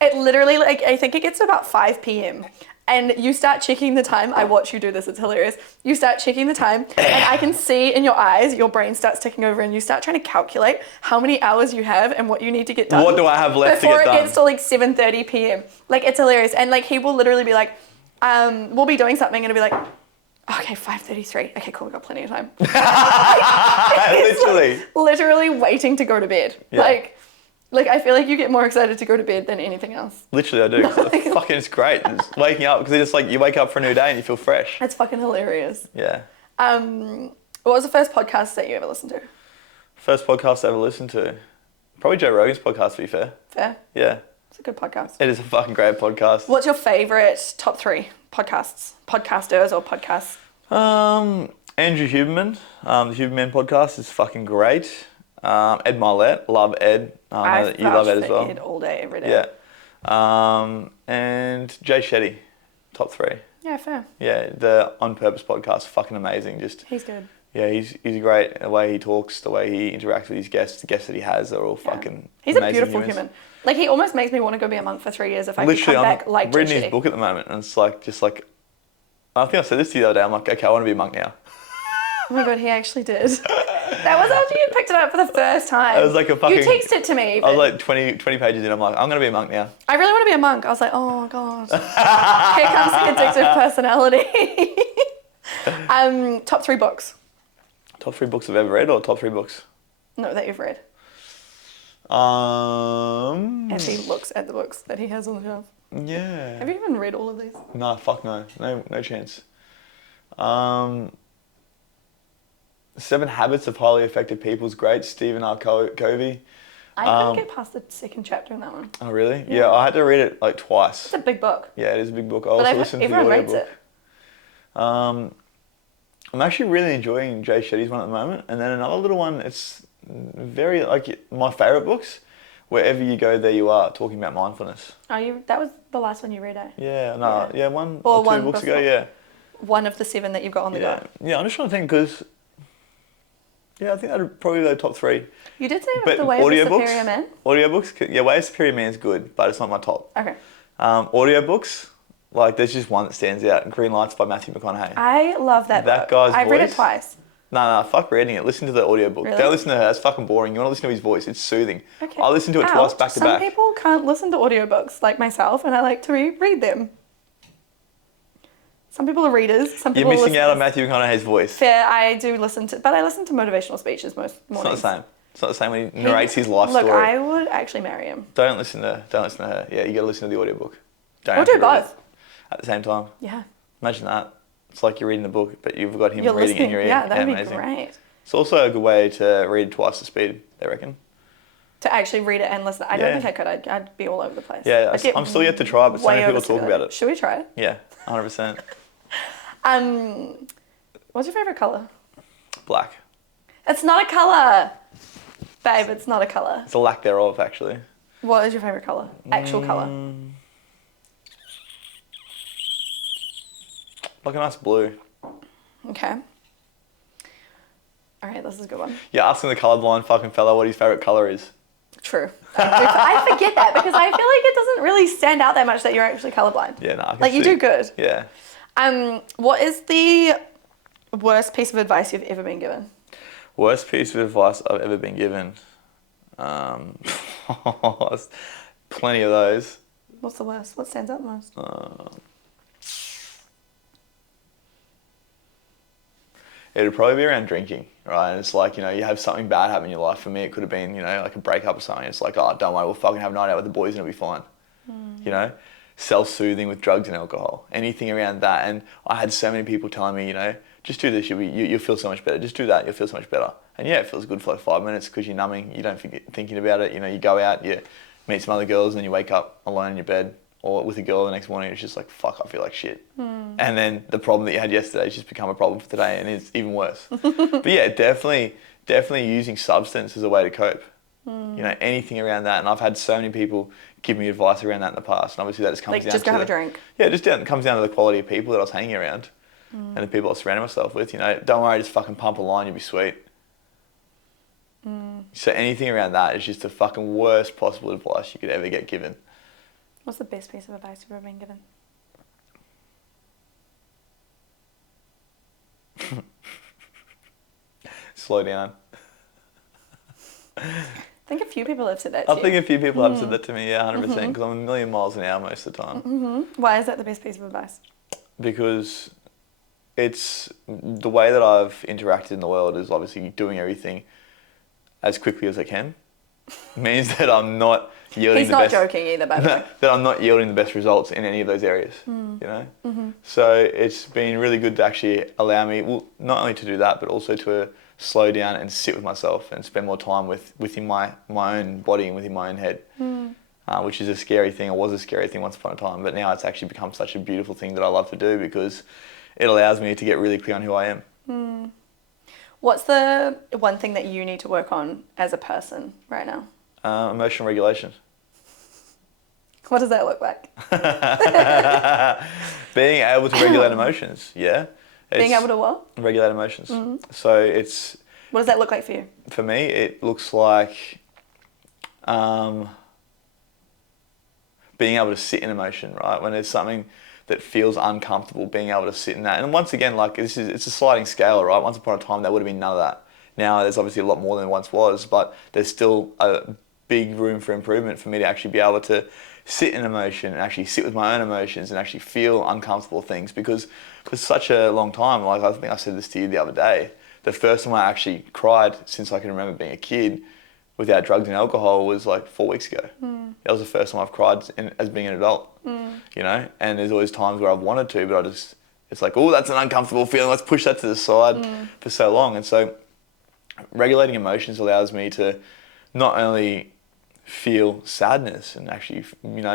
It literally, I think it gets to about 5 p.m. And you start checking the time. I watch you do this. It's hilarious. You start checking the time and I can see in your eyes, your brain starts ticking over and you start trying to calculate how many hours you have and what you need to get done. What do I have left to get done? Before it gets to like 7:30 p.m. Like, it's hilarious. And like, he will literally be like, we'll be doing something and it'll be like, okay, 5:33. Okay, cool. We got plenty of time. Literally waiting to go to bed. Yeah. Like, I feel like you get more excited to go to bed than anything else. Literally, I do. It's great. It's waking up, because it's like you wake up for a new day and you feel fresh. It's fucking hilarious. Yeah. What was the first podcast that you ever listened to? First podcast I ever listened to? Probably Joe Rogan's podcast, to be fair. Fair? Yeah. It's a good podcast. It is a fucking great podcast. What's your favourite top 3 podcasts? Podcasters or podcasts? Andrew Huberman. The Huberman podcast is fucking great. Ed Milet, love Ed. I know that you love Ed as well. Ed all day, every day. Yeah. And Jay Shetty, top 3. Yeah, fair. Yeah, the On Purpose podcast, fucking amazing. He's good. Yeah, he's great. The way he talks, the way he interacts with his guests, the guests that he has are all fucking He's a beautiful human. Like, he almost makes me want to go be a monk for 3 years if I could come back like Jay Shetty. I'm reading his book at the moment, and it's like, I think I said this to you the other day. I'm like, okay, I want to be a monk now. Oh my God, he actually did. That was after you picked it up for the first time. It was like a fucking... You texted it to me. I was like 20 pages in. I'm like, I'm going to be a monk now. I really want to be a monk. I was like, oh God. Here comes the addictive personality. Top 3 books. Top 3 books I've ever read, or top 3 books? No, that you've read. As he looks at the books that he has on the shelf. Yeah. Have you even read all of these? No, fuck no. No chance. 7 Habits of Highly Effective People is great. Stephen R. Covey. I couldn't get past the 2nd chapter in that one. Oh, really? Yeah, I had to read it like twice. It's a big book. Yeah, it is a big book. I also listened to the audiobook. I'm actually really enjoying Jay Shetty's one at the moment. And then another little one, it's very, like, my favourite books. Wherever you go, there you are, talking about mindfulness. Oh, that was the last one you read, eh? Yeah, no, yeah, 1 or 2 books ago, yeah. One of the 7 that you've got on the go. Yeah, I'm just trying to think, because... Yeah, I think that would probably be the top 3. You did say The Way of the Superior Man? Audiobooks? Yeah, Way of the Superior Man is good, but it's not my top. Okay. Audiobooks, like, there's just one that stands out. Green Lights by Matthew McConaughey. I love that book. That guy's voice. I read it twice. No, fuck reading it. Listen to the audiobook. Really? Don't listen to her. That's fucking boring. You want to listen to his voice. It's soothing. Okay. I listen to it twice back to back. Some people can't listen to audiobooks like myself, and I like to read them. Some people are readers. Some people You're are missing out on listeners. Matthew McConaughey's voice. Fair, I do listen to, but I listen to motivational speeches most mornings. It's not the same. It's not the same when he narrates his life Look, story. I would actually marry him. Don't listen to her. Yeah, you got to listen to the audiobook. Don't We'll have to do read both. it at the same time. Yeah. Imagine that. It's like you're reading the book, but you've got him You're reading it in listening. your ear. Yeah, that would be amazing. great. It's also a good way to read twice the speed, they reckon. To actually read it and listen. I don't think I could. I'd be all over the place. Yeah, I'm still yet to try it, but so many people talk about it. Should we try it? Yeah, 100%. What's your favourite colour? Black. It's not a colour. Babe, it's not a colour. It's a lack thereof, actually. What is your favourite colour? Actual colour. Like a nice blue. Okay. All right, this is a good one. You're asking the colourblind fucking fella what his favourite colour is. True. I forget that because I feel like it doesn't really stand out that much that you're actually colourblind. Yeah, no. I can Like, you see. do good. Yeah. What is the worst piece of advice you've ever been given? Worst piece of advice I've ever been given. Plenty of those. What's the worst? What stands out the most? It would probably be around drinking, right? And it's like, you have something bad happen in your life. For me, it could have been, like a breakup or something. It's like, oh, don't worry, we'll fucking have a night out with the boys and it'll be fine. Self-soothing with drugs and alcohol, anything around that. And I had so many people telling me, just do this, you'll feel so much better. Just do that, you'll feel so much better. And yeah, it feels good for like 5 minutes because you're numbing, you don't thinking about it. You go out, you meet some other girls, and then you wake up alone in your bed or with a girl the next morning. It's just like, fuck, I feel like shit. And then the problem that you had yesterday has just become a problem for today, and it's even worse. But yeah, definitely using substance as a way to cope. Anything around that. And I've had so many people give me advice around that in the past. And obviously that just comes down to... just go have a drink. Yeah, it comes down to the quality of people that I was hanging around and the people I was surrounding myself with. Don't worry, just fucking pump a line, you'll be sweet. So anything around that is just the fucking worst possible advice you could ever get given. What's the best piece of advice you've ever been given? Slow down. I think a few people have said that to you. I think a few people have said that to me, yeah, 100%, because I'm a million miles an hour most of the time. Why is that the best piece of advice? Because it's the way that I've interacted in the world is obviously doing everything as quickly as I can. Means that I'm not yielding He's not joking either, by the way. that I'm not yielding the best results in any of those areas, So it's been really good to actually allow me, well, not only to do that, but also to slow down and sit with myself and spend more time within my own body and within my own head, which is a scary thing. It was a scary thing once upon a time, but now it's actually become such a beautiful thing that I love to do because it allows me to get really clear on who I am. What's the one thing that you need to work on as a person right now? Emotional regulation. What does that look like? Being able to regulate emotions, yeah. Being able to what? Regulate emotions. So it's... What does that look like for you? For me, it looks like being able to sit in emotion, right? When there's something that feels uncomfortable, being able to sit in that. And once again, like it's a sliding scale, right? Once upon a time, there would have been none of that. Now there's obviously a lot more than there once was, but there's still a big room for improvement for me to actually be able to sit in emotion and actually sit with my own emotions and actually feel uncomfortable things, because for such a long time, like I think I said this to you the other day, the first time I actually cried since I can remember being a kid without drugs and alcohol was like 4 weeks ago. That was the first time I've cried as being an adult, and there's always times where I've wanted to, but it's like, oh, that's an uncomfortable feeling, let's push that to the side for so long. And so regulating emotions allows me to not only feel sadness and actually,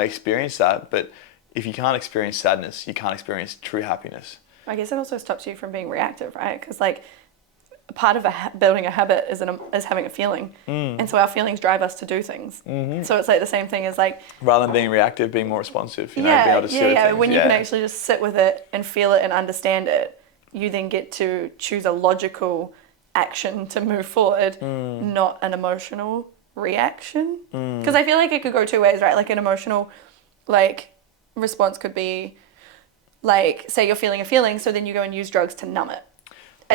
experience that, but if you can't experience sadness, you can't experience true happiness. I guess it also stops you from being reactive, right? Because like part of building a habit is having a feeling, and so our feelings drive us to do things. So it's like the same thing as like rather than being reactive, being more responsive. Being able to sit with things. When you can actually just sit with it and feel it and understand it, you then get to choose a logical action to move forward, not an emotional reaction. Because I feel like it could go two ways, right? Like an emotional response could be like, say you're feeling a feeling, so then you go and use drugs to numb it.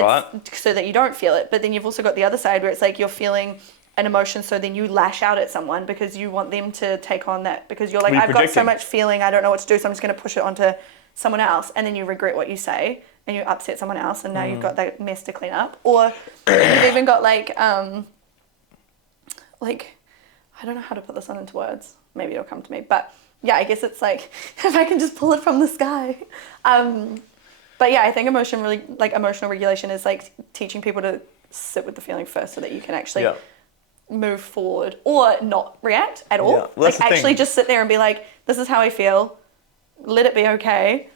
right? So that you don't feel it. But then you've also got the other side where it's like you're feeling an emotion, so then you lash out at someone because you want them to take on that, because you're like, I've got so much feeling, I don't know what to do, so I'm just going to push it onto someone else, and then you regret what you say and you upset someone else, and now you've got that mess to clean up. Or you've even got like I don't know how to put this into words, maybe it'll come to me, but yeah, I guess it's like if I can just pull it from the sky. But yeah, I think emotional regulation is like teaching people to sit with the feeling first so that you can actually move forward or not react at all. Well, like actually just sit there and be like, this is how I feel, let it be okay,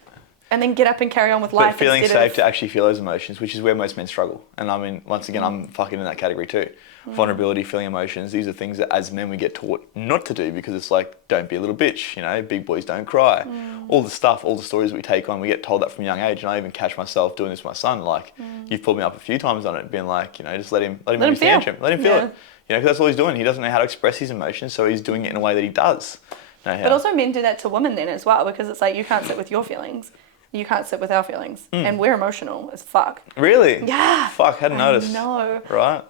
and then get up and carry on with life. But feeling safe to actually feel those emotions, which is where most men struggle. And I mean, once again, I'm fucking in that category too. Vulnerability, feeling emotions, these are things that as men we get taught not to do, because it's like, don't be a little bitch, you know, big boys don't cry. All the stuff, all the stories we take on, we get told that from a young age. And I even catch myself doing this with my son. Like, you've pulled me up a few times on it, being like, you know, just let him have his tantrum, let him feel it. You know, because that's all he's doing. He doesn't know how to express his emotions, so he's doing it in a way that he does. But also men do that to women then as well, because it's like, you can't sit with your feelings. You can't sit with our feelings. And we're emotional as fuck. Really? Yeah. Fuck, hadn't noticed. No. Right.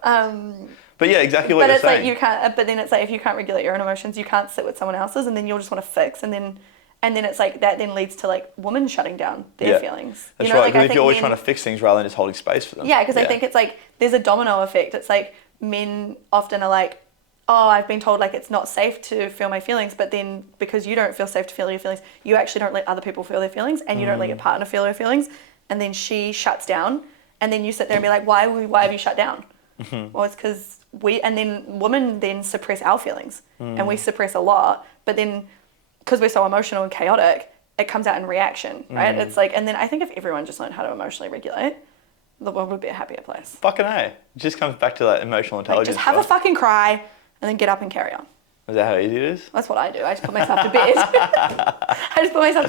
But yeah, exactly what you're saying. But it's like you can't, but then it's like if you can't regulate your own emotions, you can't sit with someone else's, and then you'll just want to fix, and then it's like that then leads to like women shutting down their feelings. That's you know, right, like because if you're always trying to fix things rather than just holding space for them. Yeah, because I think it's like there's a domino effect. It's like men often are like, oh, I've been told like it's not safe to feel my feelings, but then because you don't feel safe to feel your feelings, you actually don't let other people feel their feelings, and you don't let your partner feel her feelings, and then she shuts down, and then you sit there and be like, why have you shut down? Well, it's because and then women then suppress our feelings, and we suppress a lot, but then because we're so emotional and chaotic, it comes out in reaction, right? It's like, and then I think if everyone just learned how to emotionally regulate, the world would be a happier place. Fucking A. It just comes back to that emotional intelligence. Like, just have a fucking cry and then get up and carry on. Is that how easy it is? That's what I do. I just put myself to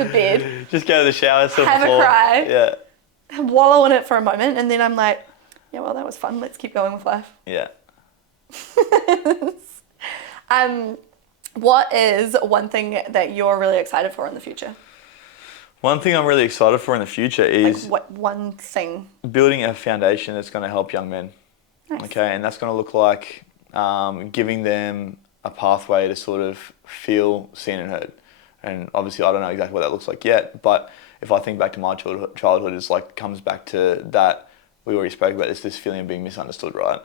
bed. Just go to the shower, have a cry. Yeah. Wallow in it for a moment, and then I'm like, yeah, well, that was fun. Let's keep going with life. Yeah. What is one thing that you're really excited for in the future? One thing I'm really excited for in the future is... Like what one thing? Building a foundation that's going to help young men. Nice. Okay, and that's going to look like giving them a pathway to sort of feel seen and heard. And obviously I don't know exactly what that looks like yet, but if I think back to my childhood, it's like comes back to that, we already spoke about this feeling of being misunderstood, right?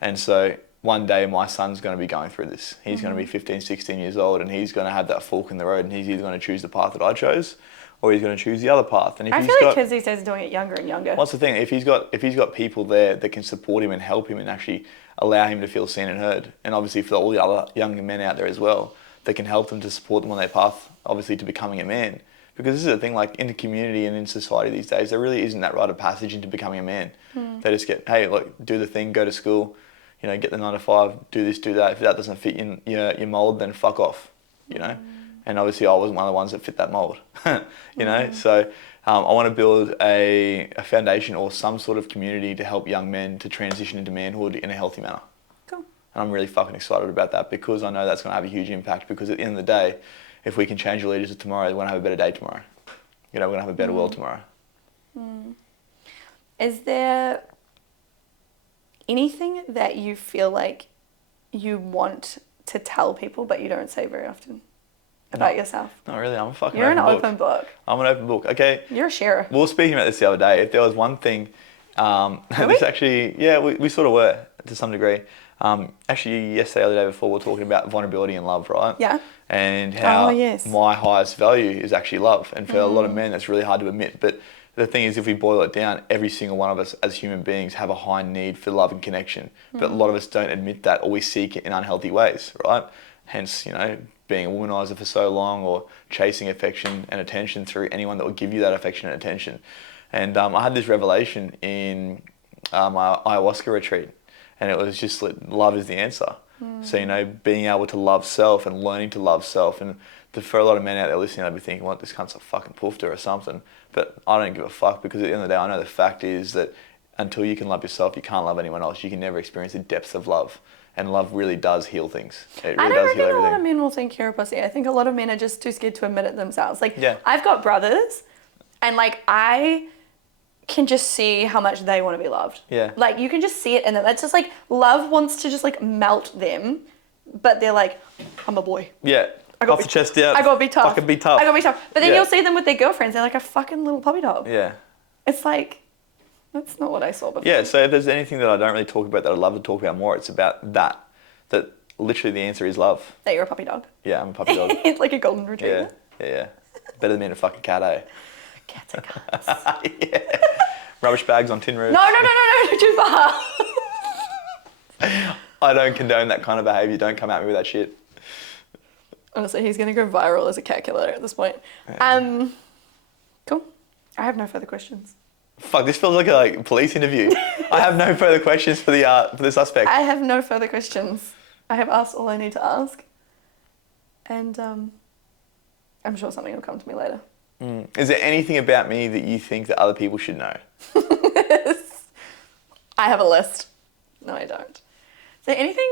And so one day my son's going to be going through this. He's going to be 15, 16 years old, and he's going to have that fork in the road, and he's either going to choose the path that I chose, or he's going to choose the other path. And if I feel like kids these days are doing it younger and younger. What's the thing? If he's got people there that can support him and help him and actually allow him to feel seen and heard, and obviously for all the other younger men out there as well, that can help them to support them on their path, obviously to becoming a man. Because this is the thing, like in the community and in society these days, there really isn't that rite of passage into becoming a man. They just get, hey, look, do the thing, go to school, you know, get the 9 to 5, do this, do that. If that doesn't fit in your mold, then fuck off, you know. And obviously I wasn't one of the ones that fit that mold, you know. So I want to build a foundation or some sort of community to help young men to transition into manhood in a healthy manner. Cool. And I'm really fucking excited about that, because I know that's going to have a huge impact, because at the end of the day, if we can change the leaders of tomorrow, we're going to have a better day tomorrow. You know, we're going to have a better world tomorrow. Is there anything that you feel like you want to tell people but you don't say very often about yourself? Not really. I'm a fucking You're open book. You're an open book. I'm an open book. Okay. You're a sharer. We were speaking about this the other day. If there was one thing, this actually, yeah, we sort of were to some degree. Actually, yesterday or the day before, we were talking about vulnerability and love, right? Yeah. And how my highest value is actually love. And for a lot of men, that's really hard to admit. But the thing is, if we boil it down, every single one of us as human beings have a high need for love and connection. But a lot of us don't admit that, or we seek it in unhealthy ways, right? Hence, you know, being a womanizer for so long, or chasing affection and attention through anyone that will give you that affection and attention. And I had this revelation in my ayahuasca retreat, and it was just love is the answer. So, you know, being able to love self and learning to love self. And for a lot of men out there listening, they'll be thinking, what, this cunt's a fucking poofter or something. But I don't give a fuck, because at the end of the day, I know the fact is that until you can love yourself, you can't love anyone else. You can never experience the depths of love. And love really does heal things. It really does heal everything. A lot of men will think you're a pussy. I think a lot of men are just too scared to admit it themselves. Like, yeah. I've got brothers, and like I can just see how much they want to be loved. Yeah. Like, you can just see it in them. It's just like, love wants to just like melt them, but they're like, I'm a boy. Yeah. Puff the chest out. I gotta be tough. Fucking be tough. I gotta be tough. But then you'll see them with their girlfriends. They're like a fucking little puppy dog. Yeah. It's like, that's not what I saw before. Yeah, so if there's anything that I don't really talk about that I'd love to talk about more, it's about that. That literally the answer is love. That you're a puppy dog. Yeah, I'm a puppy dog. It's like a golden retriever. Yeah. Better than being a fucking cat, eh? Cats are cats. Yeah. Rubbish bags on tin roofs. No, too far. I don't condone that kind of behaviour. Don't come at me with that shit. Honestly, he's going to go viral as a cat killer at this point. Yeah. Cool. I have no further questions. Fuck, this feels like a police interview. I have no further questions for the suspect. I have no further questions. I have asked all I need to ask. And I'm sure something will come to me later. Is there anything about me that you think that other people should know? I have a list. No, I don't. Is there anything?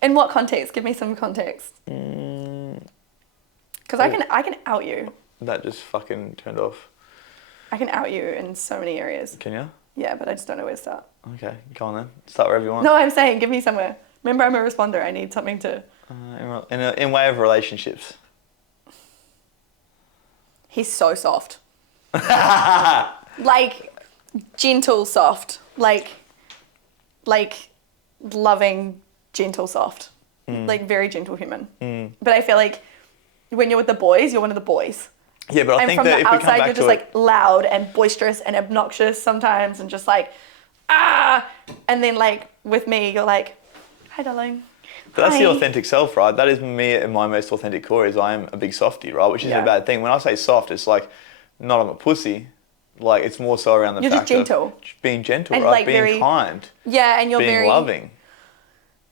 In what context? Give me some context. Because I can out you. That just fucking turned off. I can out you in so many areas. Can you? Yeah, but I just don't know where to start. Okay, go on then. Start wherever you want. No, I'm saying give me somewhere. Remember, I'm a responder. I need something to... In way of relationships. He's so soft. Like, gentle soft. Like loving, gentle soft. Like, very gentle human. But I feel like when you're with the boys, you're one of the boys. Yeah, but I think that if we come outside, back you're to just it... like loud and boisterous and obnoxious sometimes and just like, ah! And then like with me, you're like, hi, darling. But that's Hi. the authentic self, right? That is me at my most authentic core, is I am a big softie, right? Which isn't a bad thing. When I say soft, it's like, not I'm a pussy. Like, it's more so around the You're fact just gentle. of being gentle, And, right? like, being very... kind. Yeah, and you're being very... loving.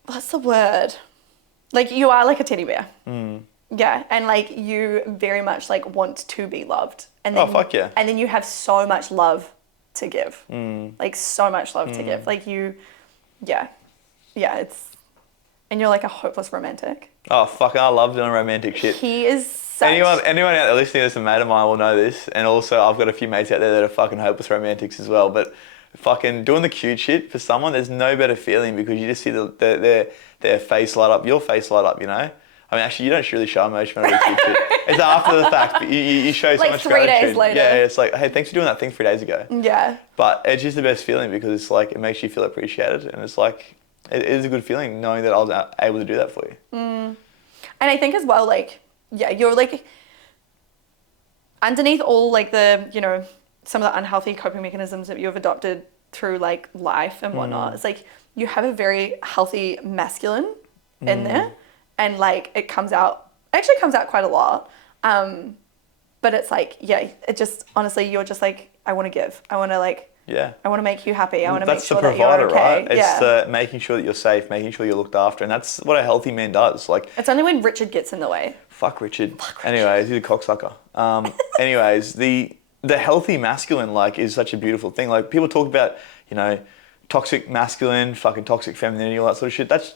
What's the word? Like, you are like a teddy bear. Yeah, and like you very much like want to be loved. And then, fuck yeah. And then you have so much love to give. Like, so much love to give. Like, it's... And you're like a hopeless romantic. Oh, fuck, I love doing romantic shit. He is such... Anyone out there listening to this, a mate of mine will know this. And also, I've got a few mates out there that are fucking hopeless romantics as well. But fucking doing the cute shit for someone, there's no better feeling because you just see their face light up, your face light up, you know? I mean, actually, you don't really show emotion when I do cute shit. It's after the fact, but you show so like much 3 gratitude. days later. Yeah, it's like, hey, thanks for doing that thing 3 days ago. Yeah. But it's just the best feeling because it's like, it makes you feel appreciated. And it's like, it is a good feeling knowing that I was able to do that for you. And I think as well, like, yeah, you're like, underneath all like the, you know, some of the unhealthy coping mechanisms that you've adopted through like life and whatnot, it's like you have a very healthy masculine in there. And like, it actually comes out quite a lot. But it's like, yeah, it just, honestly, you're just like, I want to give. I want to like, I want to make you happy. I want to make sure that you're okay. Right? Yeah. It's making sure that you're safe, making sure you're looked after. And that's what a healthy man does. Like, it's only when Richard gets in the way. Fuck Richard. Anyways, he's a cocksucker. Anyways, the healthy masculine, like, is such a beautiful thing. Like, people talk about, you know, toxic masculine, fucking toxic femininity, all that sort of shit. That's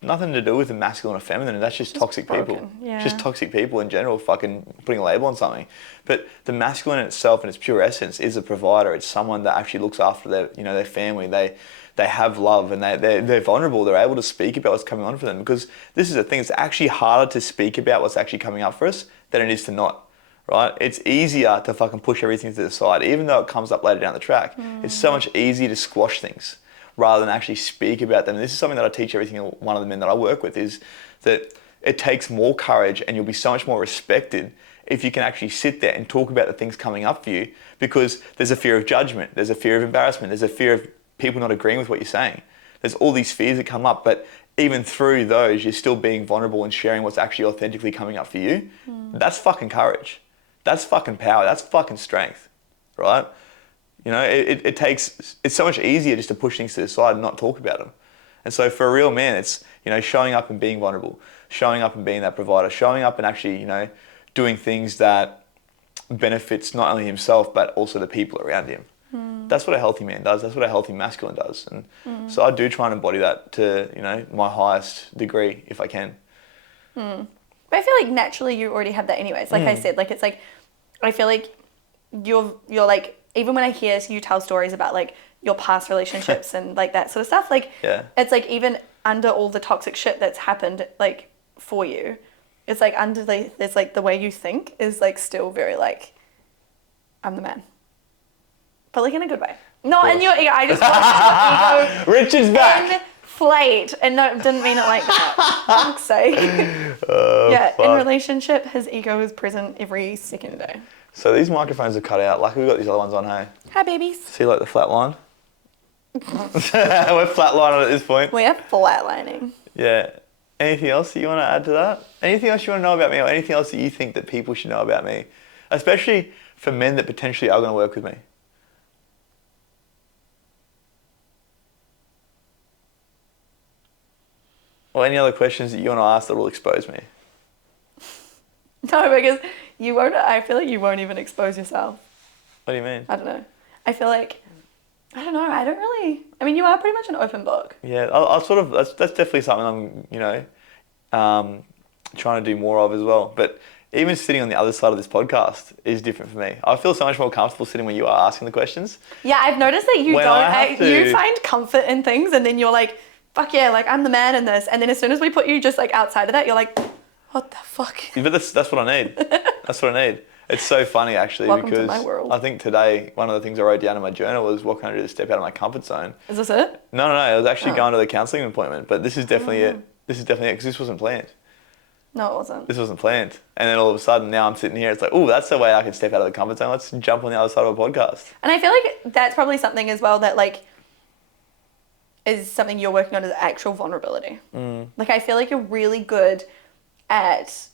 nothing to do with the masculine or feminine. That's just toxic people. Yeah. Just toxic people in general, fucking putting a label on something. But the masculine in itself, in its pure essence, is a provider. It's someone that actually looks after their family. They have love and they're vulnerable. They're able to speak about what's coming on for them. Because this is the thing, it's actually harder to speak about what's actually coming up for us than it is to not. Right? It's easier to fucking push everything to the side, even though it comes up later down the track. It's so much easier to squash things rather than actually speak about them. And this is something that I teach every single one of the men that I work with, is that it takes more courage and you'll be so much more respected if you can actually sit there and talk about the things coming up for you, because there's a fear of judgment, there's a fear of embarrassment, there's a fear of people not agreeing with what you're saying. There's all these fears that come up, but even through those, you're still being vulnerable and sharing what's actually authentically coming up for you. That's fucking courage. That's fucking power. That's fucking strength, right? You know, it's so much easier just to push things to the side and not talk about them. And so for a real man, it's, you know, showing up and being vulnerable, showing up and being that provider, showing up and actually, you know, doing things that benefits not only himself, but also the people around him. That's what a healthy man does. That's what a healthy masculine does. And so I do try and embody that to, you know, my highest degree if I can. But I feel like naturally you already have that anyways. Like I said, like it's like, I feel like you're like, even when I hear you tell stories about like your past relationships and like that sort of stuff, like it's like even under all the toxic shit that's happened like for you, it's like under there's like the way you think is like still very like, I'm the man, but like in a good way. Not in your ego. I just want your ego. Richard's back. Inflate, and no, didn't mean it like that. For fuck's sake. Fuck. In relationship, his ego is present every second day. So these microphones are cut out. Luckily, we've got these other ones on. Hey. Hi, babies. See, like the flat line. We're flatlining at this point. We are flatlining. Yeah. Anything else that you want to add to that? Anything else you want to know about me, or anything else that you think that people should know about me, especially for men that potentially are going to work with me? Or any other questions that you want to ask that will expose me? No, because you won't. I feel like you won't even expose yourself. What do you mean? I don't know. I feel like, I don't know. I don't really. I mean, you are pretty much an open book. Yeah, I'll sort of. That's definitely something I'm, trying to do more of as well. But even sitting on the other side of this podcast is different for me. I feel so much more comfortable sitting where you are asking the questions. Yeah, I've noticed that you you find comfort in things, and then you're like, fuck yeah, like I'm the man in this. And then as soon as we put you just like outside of that, you're like, what the fuck? But that's what I need. That's what I need. It's so funny actually. Welcome because to my world. I think today one of the things I wrote down in my journal was what can I do to step out of my comfort zone. Is this it? No. I was actually going to the counselling appointment, but this is definitely it. This is definitely it because this wasn't planned. No, it wasn't. This wasn't planned. And then all of a sudden now I'm sitting here, it's like, oh, that's the way I can step out of the comfort zone. Let's jump on the other side of a podcast. And I feel like that's probably something as well that like is something you're working on is actual vulnerability. Like I feel like you're really good at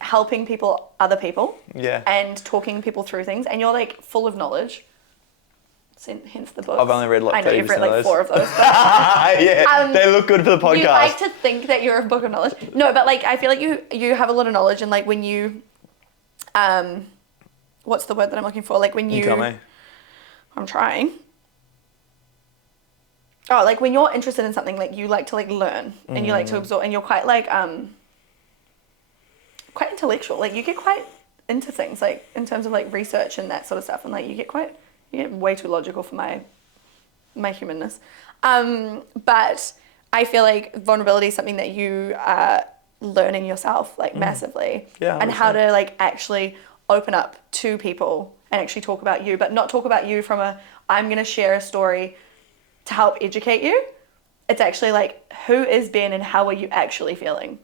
helping other people. Yeah. And talking people through things, and you're like full of knowledge. Hence the books. I've only read like 30% I know you've read of like those. 4 of those. But, yeah, they look good for the podcast. You like to think that you're a book of knowledge. No, but like I feel like you have a lot of knowledge, and like when you, what's the word that I'm looking for? Like when you tell me. I'm trying. Oh, like when you're interested in something, like you like to like learn and you like to absorb, and you're quite like quite intellectual. Like you get quite into things, like in terms of like research and that sort of stuff, and like you get way too logical for my humanness. But I feel like vulnerability is something that you are learning yourself like massively, and how to like actually open up to people and actually talk about you, but not talk about you from I'm going to share a story to help educate you. It's actually like, who is Ben and how are you actually feeling?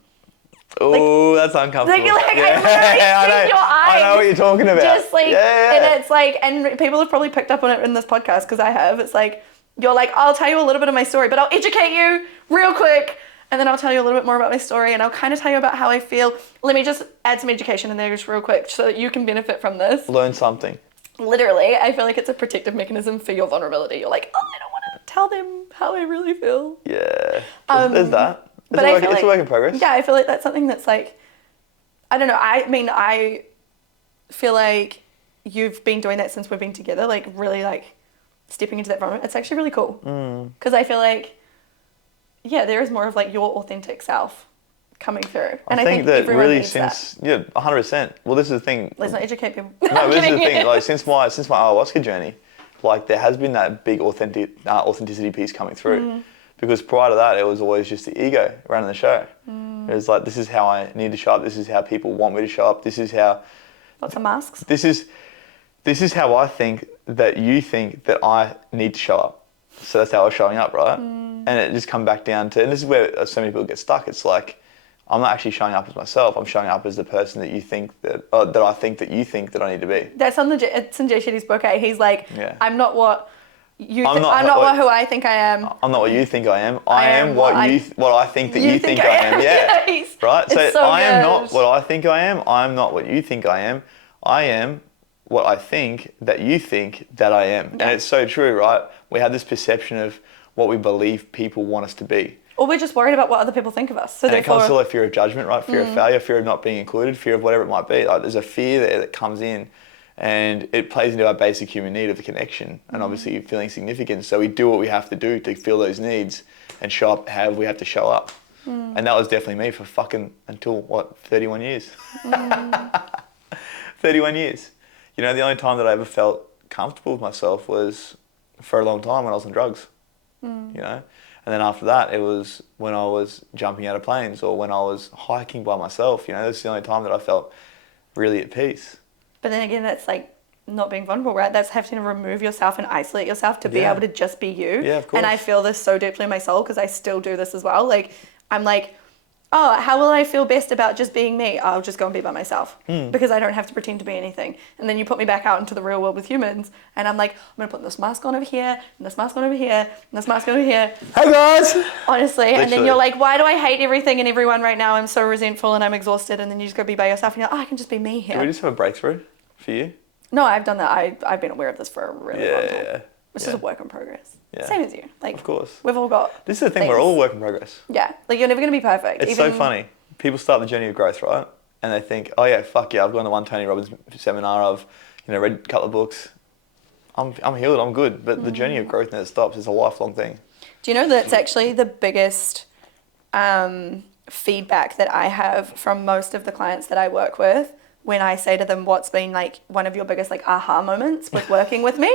Oh, that's uncomfortable. Like I literally see your eyes. I know what you're talking about. Just like, and it's like, and people have probably picked up on it in this podcast because I have. It's like, you're like, I'll tell you a little bit of my story, but I'll educate you real quick. And then I'll tell you a little bit more about my story, and I'll kind of tell you about how I feel. Let me just add some education in there just real quick so that you can benefit from this. Learn something. Literally, I feel like it's a protective mechanism for your vulnerability. You're like, I don't want to tell them how I really feel. Yeah, there's that. It's a work in progress. Yeah, I feel like that's something that's like, I don't know. I mean, I feel like you've been doing that since we've been together, like really like stepping into that vulnerability. It's actually really cool. Because I feel like, yeah, there is more of like your authentic self coming through. And I think that really since, 100%. Well, this is the thing. Let's not educate people. No, this is the thing. Like since my ayahuasca journey, like there has been that big authenticity piece coming through. Because prior to that, it was always just the ego running the show. It was like, this is how I need to show up. This is how people want me to show up. This is how... Lots of masks. This is how I think that you think that I need to show up. So that's how I was showing up, right? And it just come back down to... And this is where so many people get stuck. It's like, I'm not actually showing up as myself. I'm showing up as the person that you think that I think that you think that I need to be. That's it's in Jay Shetty's book, eh? He's like, I'm not what... I'm not who I think I am. I'm not what you think I am. I am what I think that you think I am. Yeah. Yes. Right? So I am not what I think I am. I'm not what you think I am. I am what I think that you think that I am. Yeah. And it's so true, right? We have this perception of what we believe people want us to be. Or we're just worried about what other people think of us. So and it comes to like fear of judgment, right? Fear of failure, fear of not being included, fear of whatever it might be. Like there's a fear there that comes in. And it plays into our basic human need of the connection and obviously feeling significant. So we do what we have to do to fill those needs and show up however we have to show up. And that was definitely me for fucking until, 31 years? 31 years. You know, the only time that I ever felt comfortable with myself was for a long time when I was on drugs, you know? And then after that, it was when I was jumping out of planes or when I was hiking by myself, you know? That's the only time that I felt really at peace. But then again, that's like not being vulnerable, right? That's having to remove yourself and isolate yourself to be able to just be you. Yeah, of course. And I feel this so deeply in my soul because I still do this as well. Like, I'm like, oh, how will I feel best about just being me? I'll just go and be by myself because I don't have to pretend to be anything. And then you put me back out into the real world with humans and I'm like, I'm going to put this mask on over here and this mask on over here and this mask on over here. Hey guys! Honestly. Literally. And then you're like, why do I hate everything and everyone right now? I'm so resentful and I'm exhausted. And then you just go be by yourself and you're like, oh, I can just be me here. Can we just have a breakthrough for you? No, I've done that. I've been aware of this for a really long time. Yeah. It's just a work in progress. Yeah. Same as you. Like, Of course. We've all got This is the thing, things. we're all a work in progress. Yeah. Like, you're never going to be perfect. It's so funny. People start the journey of growth, right? And they think, oh yeah, fuck yeah, I've gone to one Tony Robbins seminar, I've read a couple of books. I'm healed, I'm good. But the journey of growth never stops. It's a lifelong thing. Do you know that's actually the biggest feedback that I have from most of the clients that I work with when I say to them, what's been like one of your biggest like aha moments with working with me?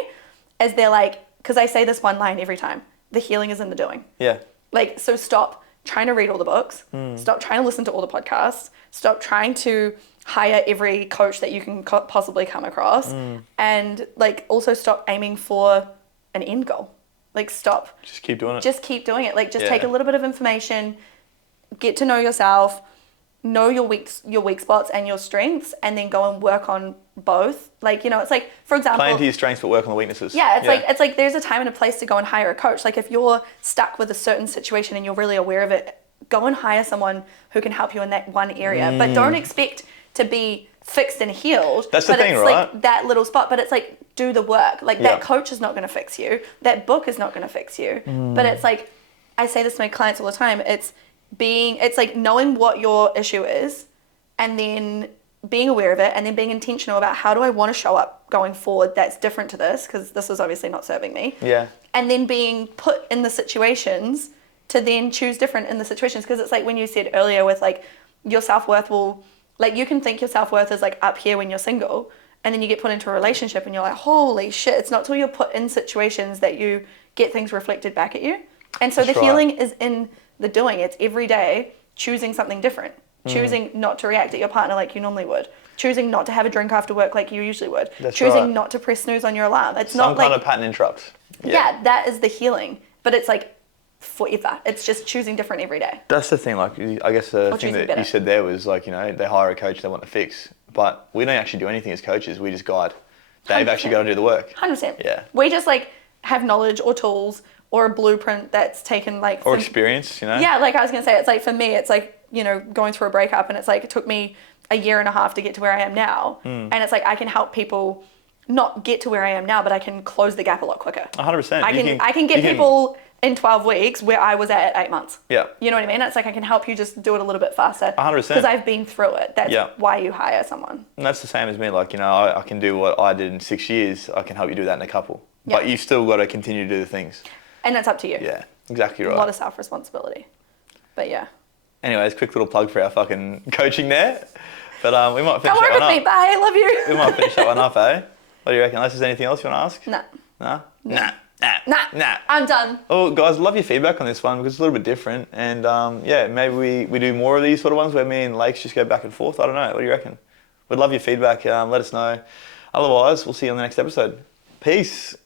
Is they're like, because I say this one line every time, the healing is in the doing. Yeah. Like, so stop trying to read all the books, stop trying to listen to all the podcasts, stop trying to hire every coach that you can possibly come across, and like also stop aiming for an end goal. Like, stop. Just keep doing it. Just keep doing it. Like, just take a little bit of information, get to know yourself, know your weak spots and your strengths, and then go and work on both. Like, you know, it's like, for example, Play into your strengths but work on the weaknesses. yeah, it's like there's a time and a place to go and hire a coach. Like, if you're stuck with a certain situation and you're really aware of it, go and hire someone who can help you in that one area. But don't expect to be fixed and healed. That's the thing, it's right? like that little spot, but it's like, do the work. Like, that coach is not going to fix you. That book is not going to fix you. But it's like, I say this to my clients all the time, it's like knowing what your issue is and then being aware of it and then being intentional about how do I want to show up going forward that's different to this, because this is obviously not serving me. Yeah. And then being put in the situations to then choose different in the situations, because it's like when you said earlier with like your self-worth will, like, you can think your self-worth is like up here when you're single, and then you get put into a relationship and you're like, holy shit, it's not till you're put in situations that you get things reflected back at you. And so the healing is in the doing. It's every day choosing something different, choosing not to react at your partner like you normally would, choosing not to have a drink after work like you usually would, choosing not to press snooze on your alarm. It's Some not kind like of pattern interrupt. yeah, that is the healing, but it's like forever. It's just choosing different every day. That's the thing. Like, I guess the thing that you said there was like, you know, they hire a coach they want to fix, but we don't actually do anything as coaches. We just guide. They've 100%. actually got to do the work. 100%. Yeah. We just like have knowledge or tools or a blueprint that's taken like Or experience, you know? Yeah, like I was gonna say, it's like for me, it's like, you know, going through a breakup, and it's like it took me a year and a half to get to where I am now, and it's like I can help people not get to where I am now, but I can close the gap a lot quicker. 100%. I can get people in 12 weeks where I was at 8 months. Yeah. You know what I mean? It's like I can help you just do it a little bit faster. 100%. Because I've been through it. That's why you hire someone. And that's the same as me. Like, you know, I can do what I did in 6 years. I can help you do that in a couple. Yeah. But you've still got to continue to do the things. And that's up to you. Yeah, exactly right. A lot of self-responsibility. But yeah. Anyways, quick little plug for our fucking coaching there. But we might finish Don't work that with one me. up. Bye. I love you. We might finish that one up, eh? What do you reckon? Unless there's anything else you want to ask? No. No? Nah. I'm done. Oh, guys, love your feedback on this one because it's a little bit different. And yeah, maybe we do more of these sort of ones where me and Lakes just go back and forth. I don't know. What do you reckon? We'd love your feedback. Let us know. Otherwise, we'll see you on the next episode. Peace.